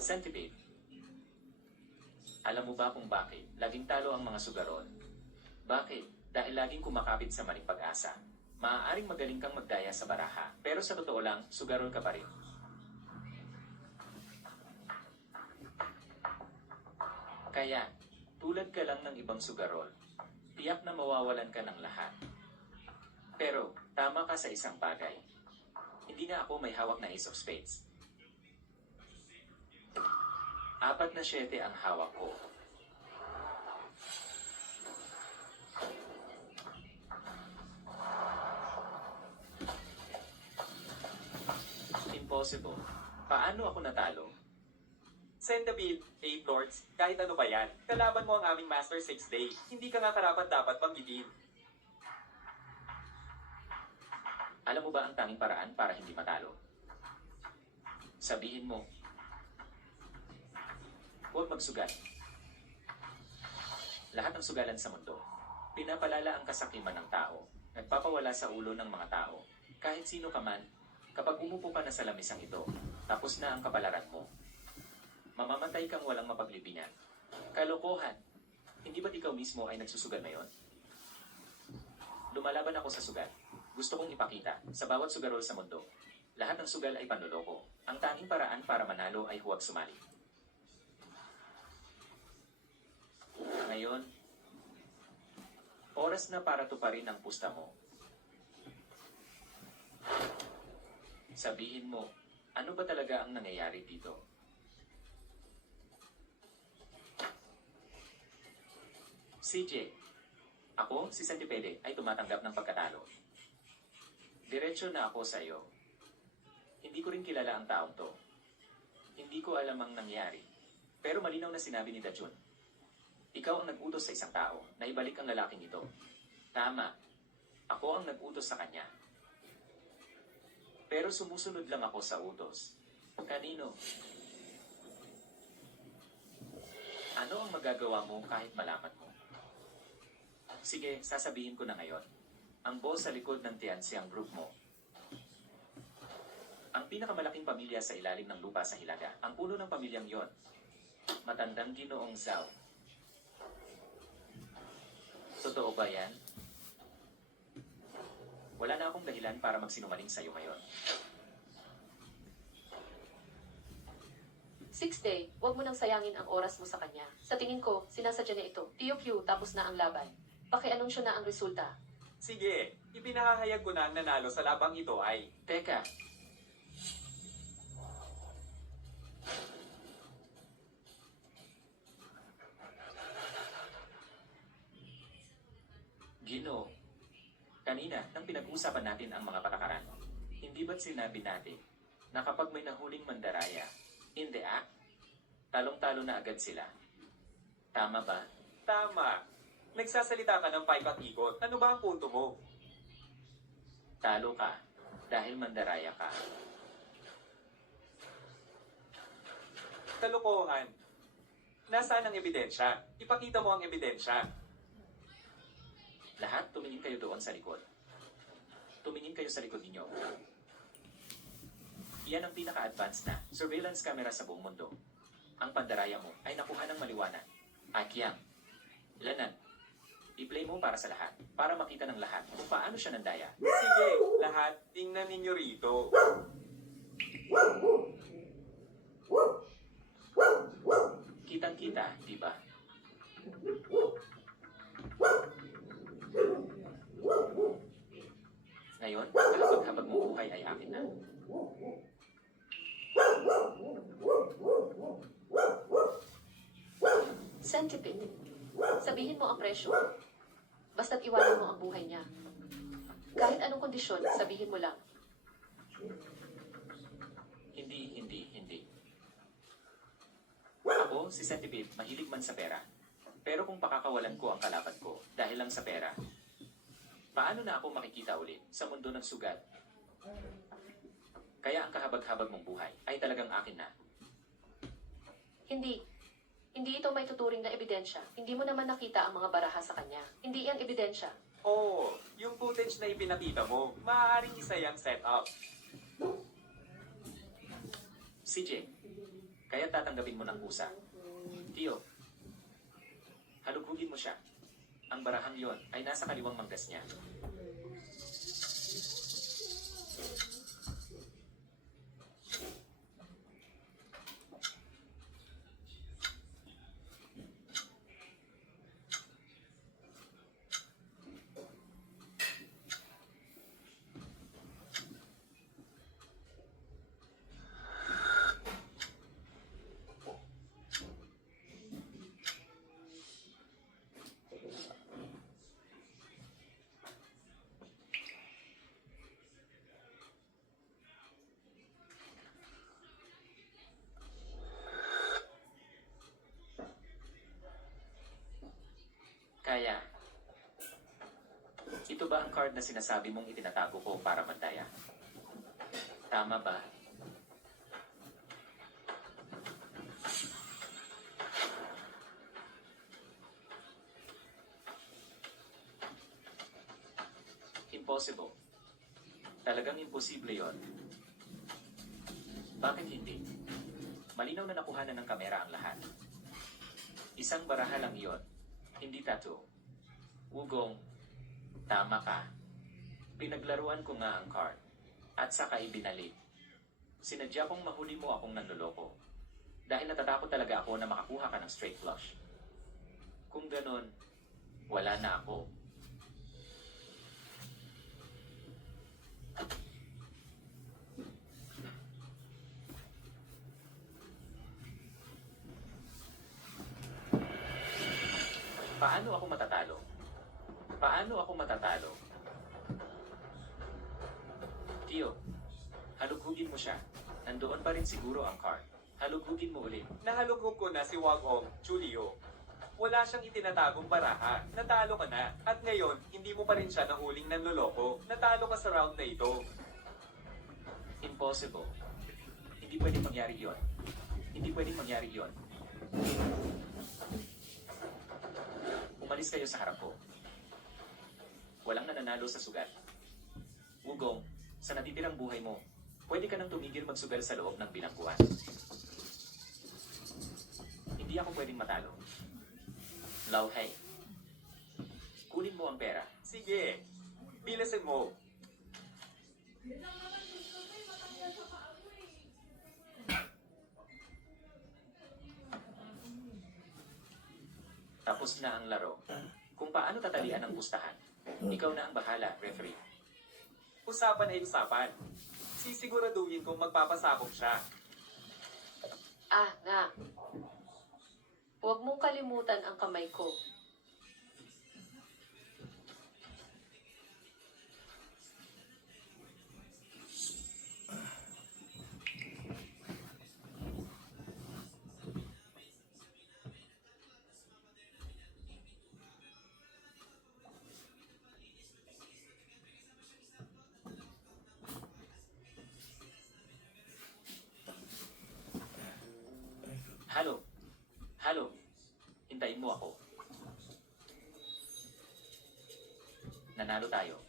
Centipede. Alam mo ba kung bakit laging talo ang mga sugarol? Bakit? Dahil laging kumakapit sa maling pag-asa. Maaaring magaling kang magdaya sa baraha, pero sa totoo lang, sugarol ka pa rin. Kaya, tulad ka lang ng ibang sugarol, tiyak na mawawalan ka ng lahat. Pero, tama ka sa isang bagay. Hindi na ako may hawak na Ace of Spades. 4 na 7 ang hawak ko. Impossible. Paano ako natalo? Centipede, 8 lords, kahit ano pa yan. Kalaban mo ang aming Master 6 Day. Hindi ka nga karapat dapat banggitin. Alam mo ba ang tanging paraan para hindi matalo? Sabihin mo, huwag magsugal. Lahat ng sugalan sa mundo, pinapalala ang kasakiman ng tao, nagpapawala sa ulo ng mga tao. Kahit sino ka man, kapag umupo ka na sa lamisang ito, tapos na ang kapalaran mo. Mamamatay kang walang mapaglibingan. Kalokohan! Hindi ba't ikaw mismo ay nagsusugal ngayon? Lumalaban ako sa sugal. Gusto kong ipakita sa bawat sugarol sa mundo. Lahat ng sugal ay panloloko. Ang tanging paraan para manalo ay huwag sumali. Ngayon, oras na para tuparin ang pusta mo. Sabihin mo, ano ba talaga ang nangyayari dito? CJ, ako, si Centipede, ay tumatanggap ng pagkatalo. Diretso na ako sa iyo. Hindi ko rin kilala ang taong to. Hindi ko alam ang nangyari. Pero malinaw na sinabi ni Dajun. Ikaw ang nag-utos sa isang tao na ibalik ang lalaking ito. Tama. Ako ang nag-utos sa kanya. Pero sumusunod lang ako sa utos. Kanino? Ano ang magagawa mo kahit malaman mo? Sige, sasabihin ko na ngayon. Ang boss sa likod ng Tianxiang group mo. Ang pinakamalaking pamilya sa ilalim ng lupa sa Hilaga. Ang puno ng pamilyang yon. Matandang Ginoong Zhao. Totoo ba yan? Wala na akong dahilan para magsinungaling sa'yo ngayon. 6 Day, huwag mo nang sayangin ang oras mo sa kanya. Sa tingin ko, sinasadya niya ito. TOQ, tapos na ang laban. Pakianunsyo na ang resulta. Sige, ipinahahayag ko na ang nanalo sa labang ito ay... Teka. Gino, kanina nang pinag-usapan natin ang mga patakaran, hindi ba't sinabi natin na kapag may nahuling mandaraya, in the act, talong-talo na agad sila? Tama ba? Tama. Nagsasalita ka ng paikot-ikot. Ano ba ang punto mo? Talo ka dahil mandaraya ka. Kalokohan. Nasaan ang ebidensya? Ipakita mo ang ebidensya. Lahat tumingin kayo doon sa likod. Tumingin kayo sa likod ninyo. Iyan ang pinaka-advanced na surveillance camera sa buong mundo. Ang pandaraya mo ay nakuha ng maliwanag. Akyang. Lanan. I-play mo para sa lahat. Para makita ng lahat kung paano siya nandaya. Sige, lahat, tingnan ninyo rito. Kitang-kita, di ba? Ngayon, kahabag-habag mong buhay ay akin na. Centipede, sabihin mo ang presyo. Basta't iwanan mo ang buhay niya. Kahit anong kondisyon, sabihin mo lang. Hindi. Ako, si Centipede, mahilig man sa pera. Pero kung pakakawalan ko ang kalaban ko dahil lang sa pera, paano na ako makikita ulit sa mundo ng sugat? Kaya ang kahabag-habag mong buhay ay talagang akin na. Hindi. Hindi ito may tuturing na ebidensya. Hindi mo naman nakita ang mga baraha sa kanya. Hindi yan ebidensya. Oo, yung footage na ipinakita mo, maaaring isa yung setup. CJ, kaya tatanggapin mo ng kusa. Tio, halugugin mo siya. Ang barahang yon ay nasa kaliwang manggas niya. Kaya, ito ba ang card na sinasabi mong itinatago ko para mandaya? Tama ba? Impossible. Talagang imposible yon. Bakit hindi? Malinaw na nakuha na ng kamera ang lahat. Isang baraha lang iyon. Hindi tattoo. Wugong, tama ka. Pinaglaruan ko nga ang card. At saka ibinalik. Sinadya kong mahuli mo akong nanloloko. Dahil natatakot talaga ako na makakuha ka ng straight flush. Kung ganon, wala na ako. Paano ako matatalo? Paano ako matatalo? Tio, halughugin mo siya. Nandoon pa rin siguro ang card. Halughugin mo ulit. Nahalughog ko na si Wagong Julio. Wala siyang itinatagong baraha. Natalo ka na. At ngayon, hindi mo pa rin siya nahuling nanloloko. Natalo ka sa round na ito. Impossible. Hindi pwedeng mangyari yon. Hindi pwedeng mangyari yon. Umalis kayo sa harap ko. Walang nananalo sa sugat. Wugong, sa natitirang buhay mo, pwede ka nang tumigil magsugal sa loob ng bilangguan. Hindi ako pwedeng matalo. Lauhay. Kunin mo ang pera. Sige, bilasin mo. Tapos na ang laro. Kung paano tatalian ang pustahan, ikaw na ang bahala, referee. Usapan ay usapan. Sisiguraduhin kong magpapasakop siya. Ah, nga. Huwag mong kalimutan ang kamay ko. Halo. Halo. Hintayin mo ako. Nanalo tayo.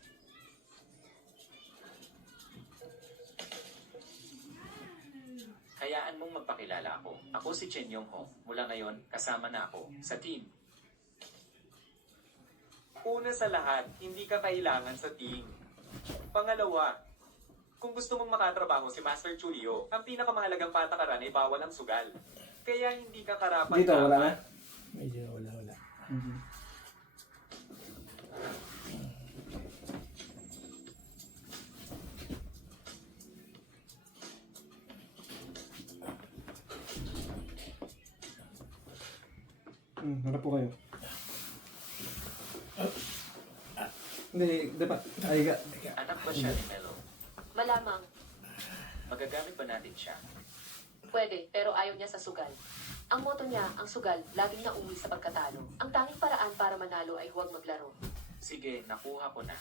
Hayaan mong magpakilala ako. Ako si Chen Yong-ho. Mula ngayon, kasama na ako sa team. Una sa lahat, hindi ka kailangan sa team. Pangalawa, kung gusto mong makatrabaho si Master Julio, ang pinakamahalagang patakaran ay bawal ang sugal. Kaya hindi ka karapat Dito, wala na? Medyo wala. Harap po kayo. Hindi, dapat. Ay, Anak ba siya ni Melo? Malamang, Magagamit ba natin siya? pwede, pero ayaw niya sa sugal. Ang moto niya, ang sugal, laging nauwi sa pagkatalo. Ang tanging paraan para manalo ay huwag maglaro. Sige, nakuha ko na.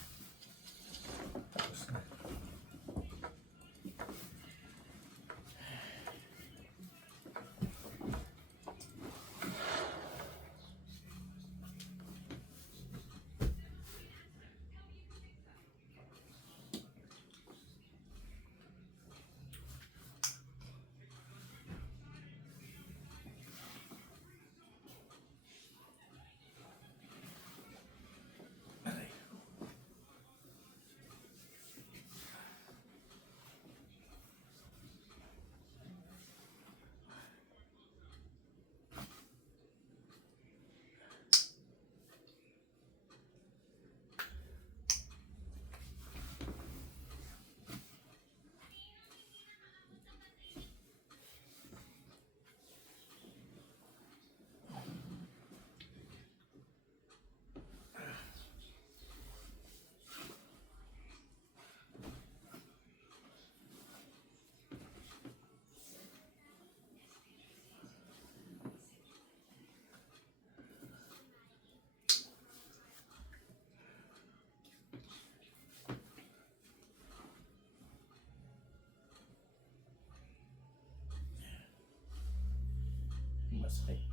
Masakit.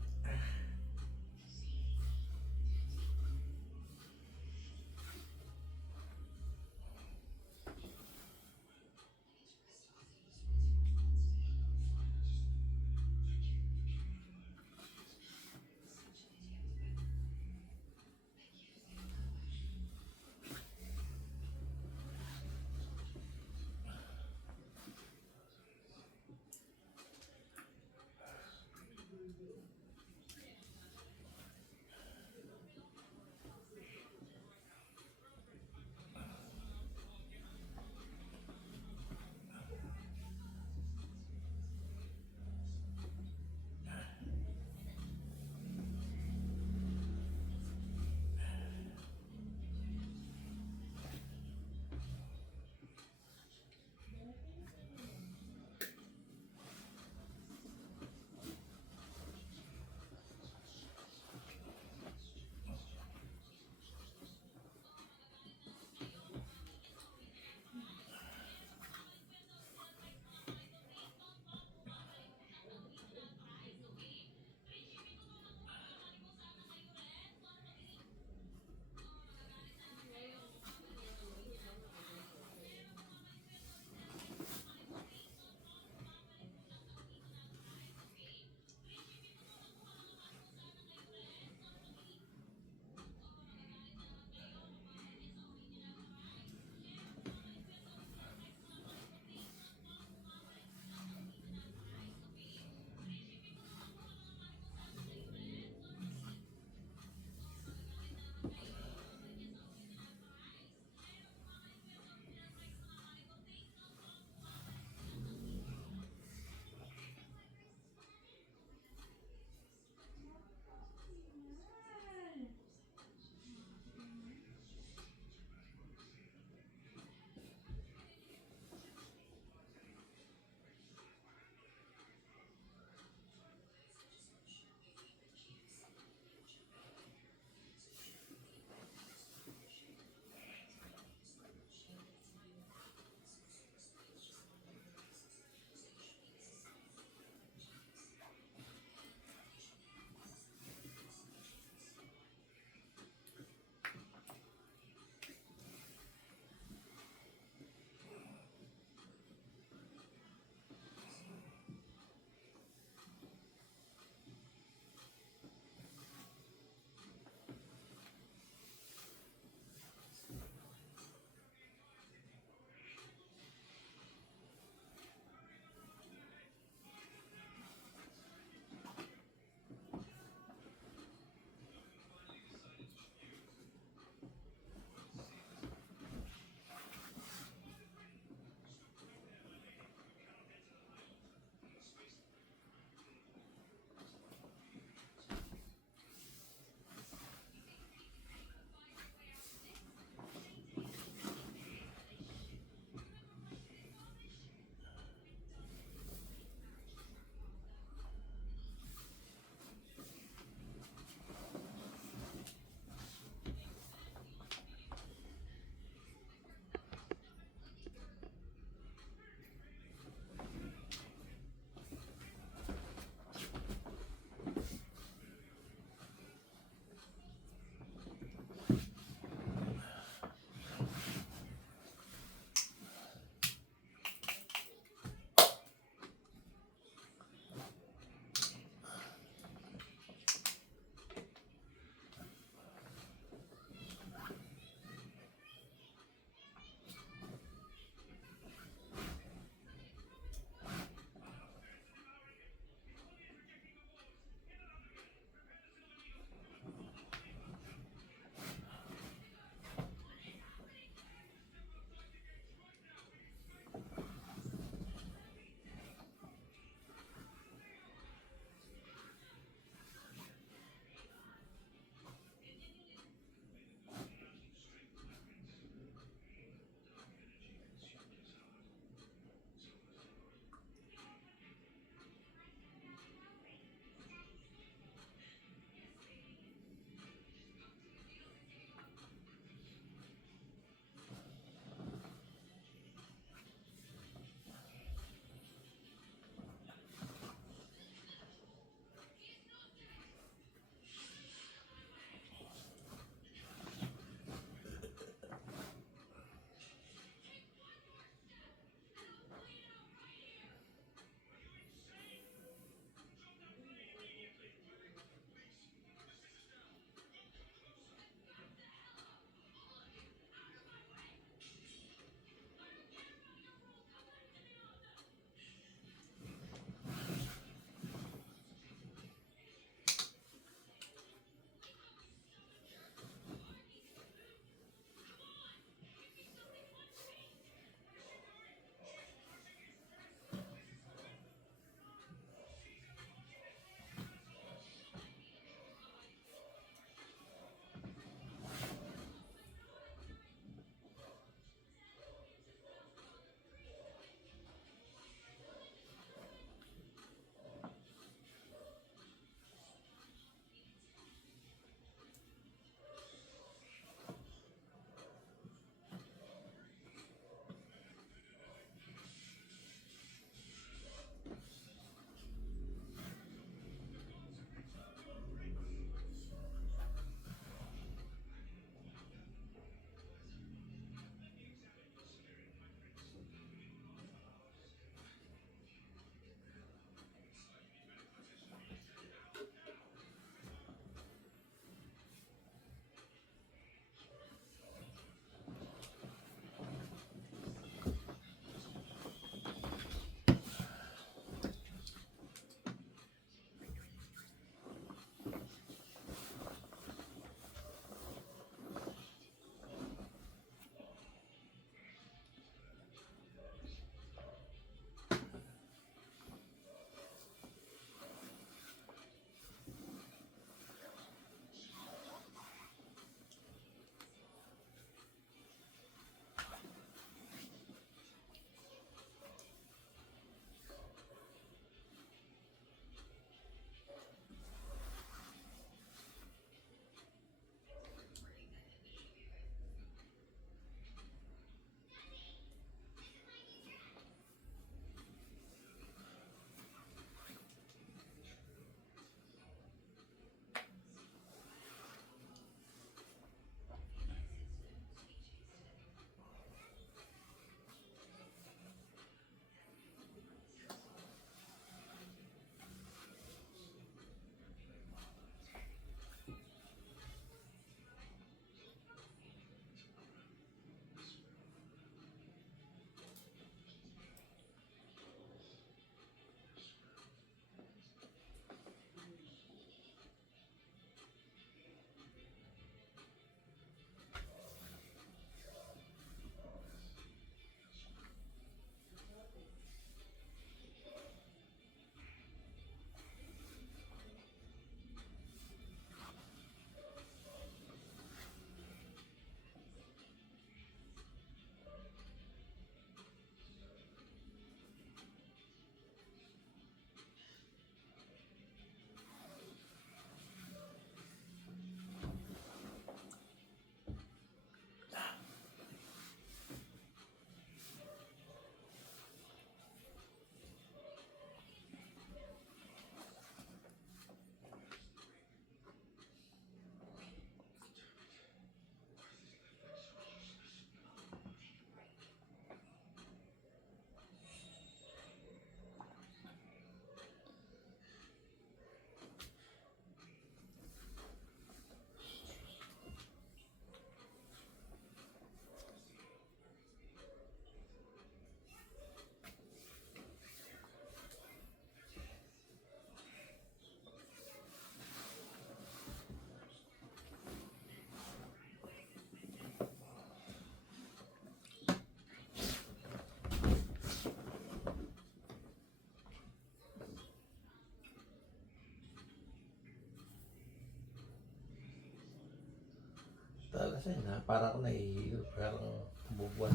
Talaga siya, na, para ako nahihilo. Parang bubuan.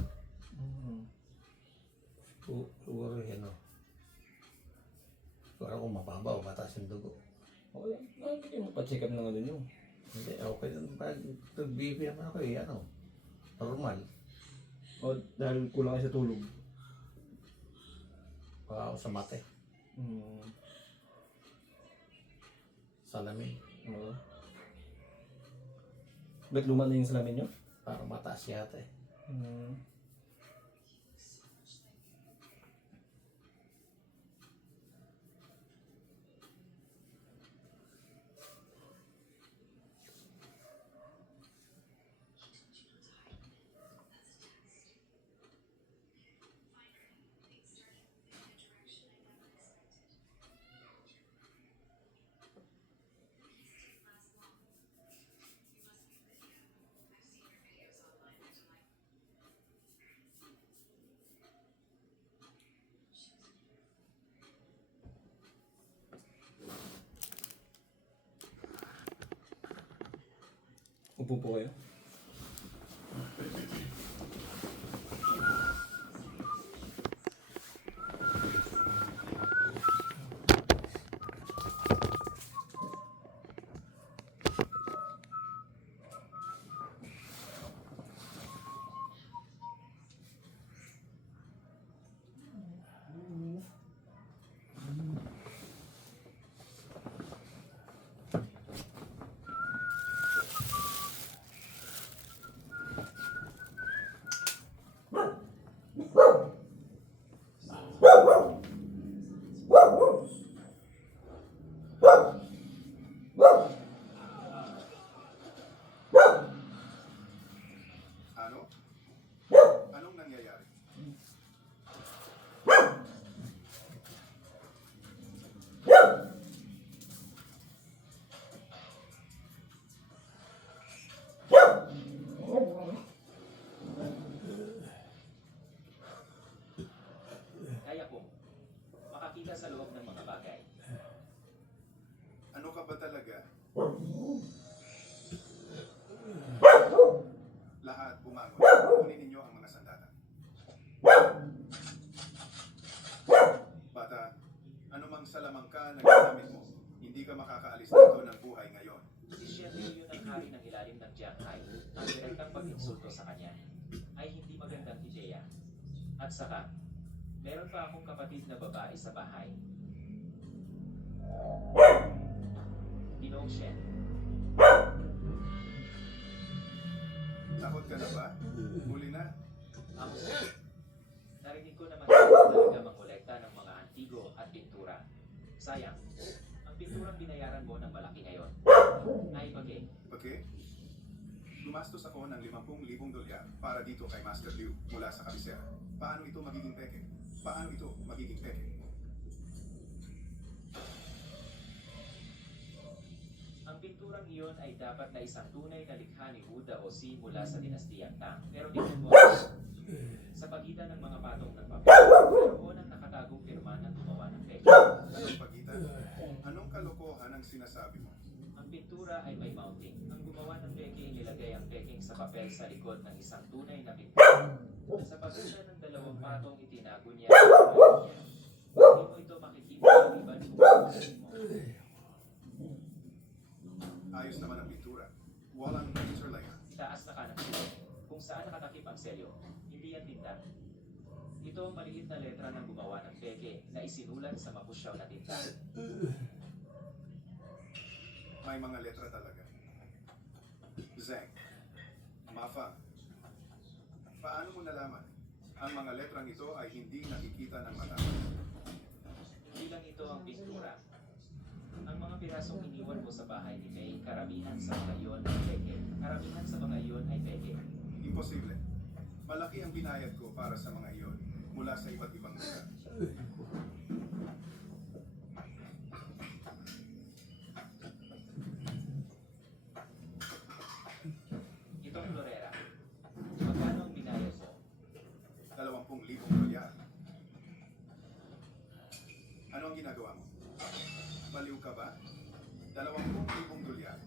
Siguro yan o. Siguro kung mababaw, mataas yung dugo. Okay, hindi mo pa-check up na nga din yun. Hindi, okay lang. Pag-BP naman ako eh, ano, normal. O dahil kulang kayo sa tulog. Baka ako sa mate, salamin. Oo. Ba't luma na yung salamin nyo? Parang mataas yata eh. Upo po kayo. Ano? Anong nangyayari? Kaya kong makakita sa loob ng mga bagay. Ano ka ba talaga? Lahat bumangon. Kunin ninyo ang mga sandata. Bata, anumang salamangka na ginamit mo, hindi ka makakaalis dito ng buhay ngayon. Si Shenryu ang hari ng ilalim ng Jianghai. Ang direktang pag-insulto sa kanya ay hindi magandang ideya. At saka, meron pa akong kapatid na babae sa bahay. Ginoong Shen, Takot ka na ba? Huli na. ako narinig ko naman talaga mangolekta ng mga antigo at pintura. Sayang, ang pinturang binayaran mo ng malaki ngayon ay bagay. Okay? Gumastos ako ng 50,000 dolyar para dito kay Master Liu mula sa kabisera. Paano ito magiging peke? Paano ito magiging peke? Ang pinturang iyon ay dapat na isang tunay na likha ni Buddha o Si mula sa dinastiyang Tang. Pero tingnan mo, sa pagitan ng mga patong ng papel, mayroon ang nakatagong pirma ng gumawa ng peke. Anong pagitan? Anong kalokohan ang sinasabi mo? Ang pintura ay may mounting. Ang gumawa ng peke inilagay ang peking sa papel sa likod ng isang tunay na pintura. Sa pagitan ng dalawang patong itinago niya ang pangalan niya. Hindi mo ito makikita maliban kung pupusin mo. Ayos naman ang pintura. Walang interlayer. Itaas na kanang selyo. Kung saan nakatakip ang selyo, hindi yan tinta. Ito ang maliit na letra ng gumawa ng peke na isinulat sa mapusyaw na tinta. May mga letra talaga. Zeng. Mafa. Paano mo nalaman? Ang mga letrang ito ay hindi nakikita ng mata. Hindi lang ito ang pintura. Ang mga pirasong iniwan mo sa bahay ni May, karamihan sa mga iyon ay peke. Karamihan sa mga iyon ay peke. Imposible. Malaki ang binayad ko para sa mga iyon mula sa iba't ibang lugar. Itong florera. Magkano ang binayad mo? 20,000 dolyar. Ano ang ginagawa mo? Baliw ka ba? 20,000 dolyar.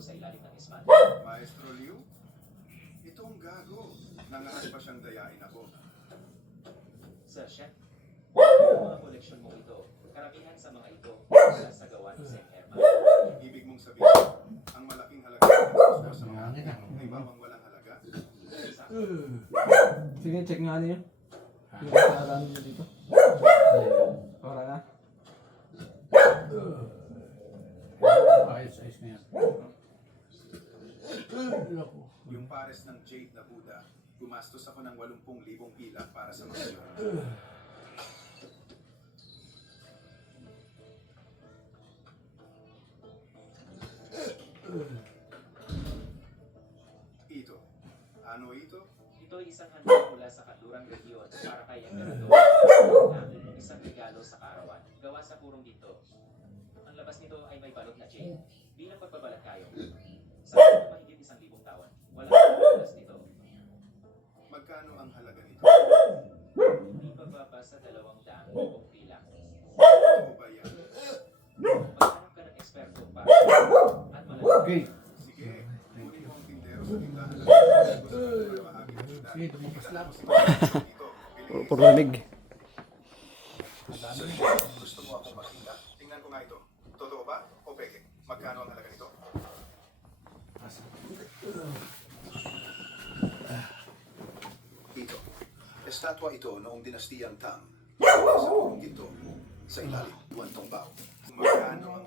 sa ilalim ng isman. Maestro Liu? Itong gago. Nangahan pa siyang dayain ako. Sir Chef, ang mga koleksyon mo ito, karamihan sa mga ito, mula sa gawa ni Saint Herman. Ibig mong sabihin, ang malaking halaga ng sa mga ay bawang walang halaga? Sige, check nga niyo. Yung kasalanan niyo dito. Para na. Ayos na yan. Loko. Yung pares ng jade na Buddha, gumastos ako ng 80,000 pila para sa mga yun. Ito. Ano ito? Ito ay isang handa mula sa Kanlurang Region para kay Emperador na isang regalo sa kaarawan. Gawa sa purong ginto. Ang labas nito ay may balot na jade. Bilang pagbabalat kayo, sa loob ng mahigit 1,000 taon, walang pagbabalas nito. Magkano ang halaga nito? Hindi pagbaba sa 200,000 pila. Totoo ba yan? Maghanap ka ng eksperto para at malaman. Okay. Sige, kunin mo ang tindero sa tindahan ng gusto ko na bahagi ng syudad. Sige, tumukas lang. Dito, bilis. Puro lamig. Sir, gusto mo akong makita? Tingnan ko nga ito. Totoo ba o peke? Magkano ang halaga nito? Ito. Estatwa ito noong dinastiyang Tang. Sa purong ginto. Sa ilalim, buwan tong bao. Magkano ang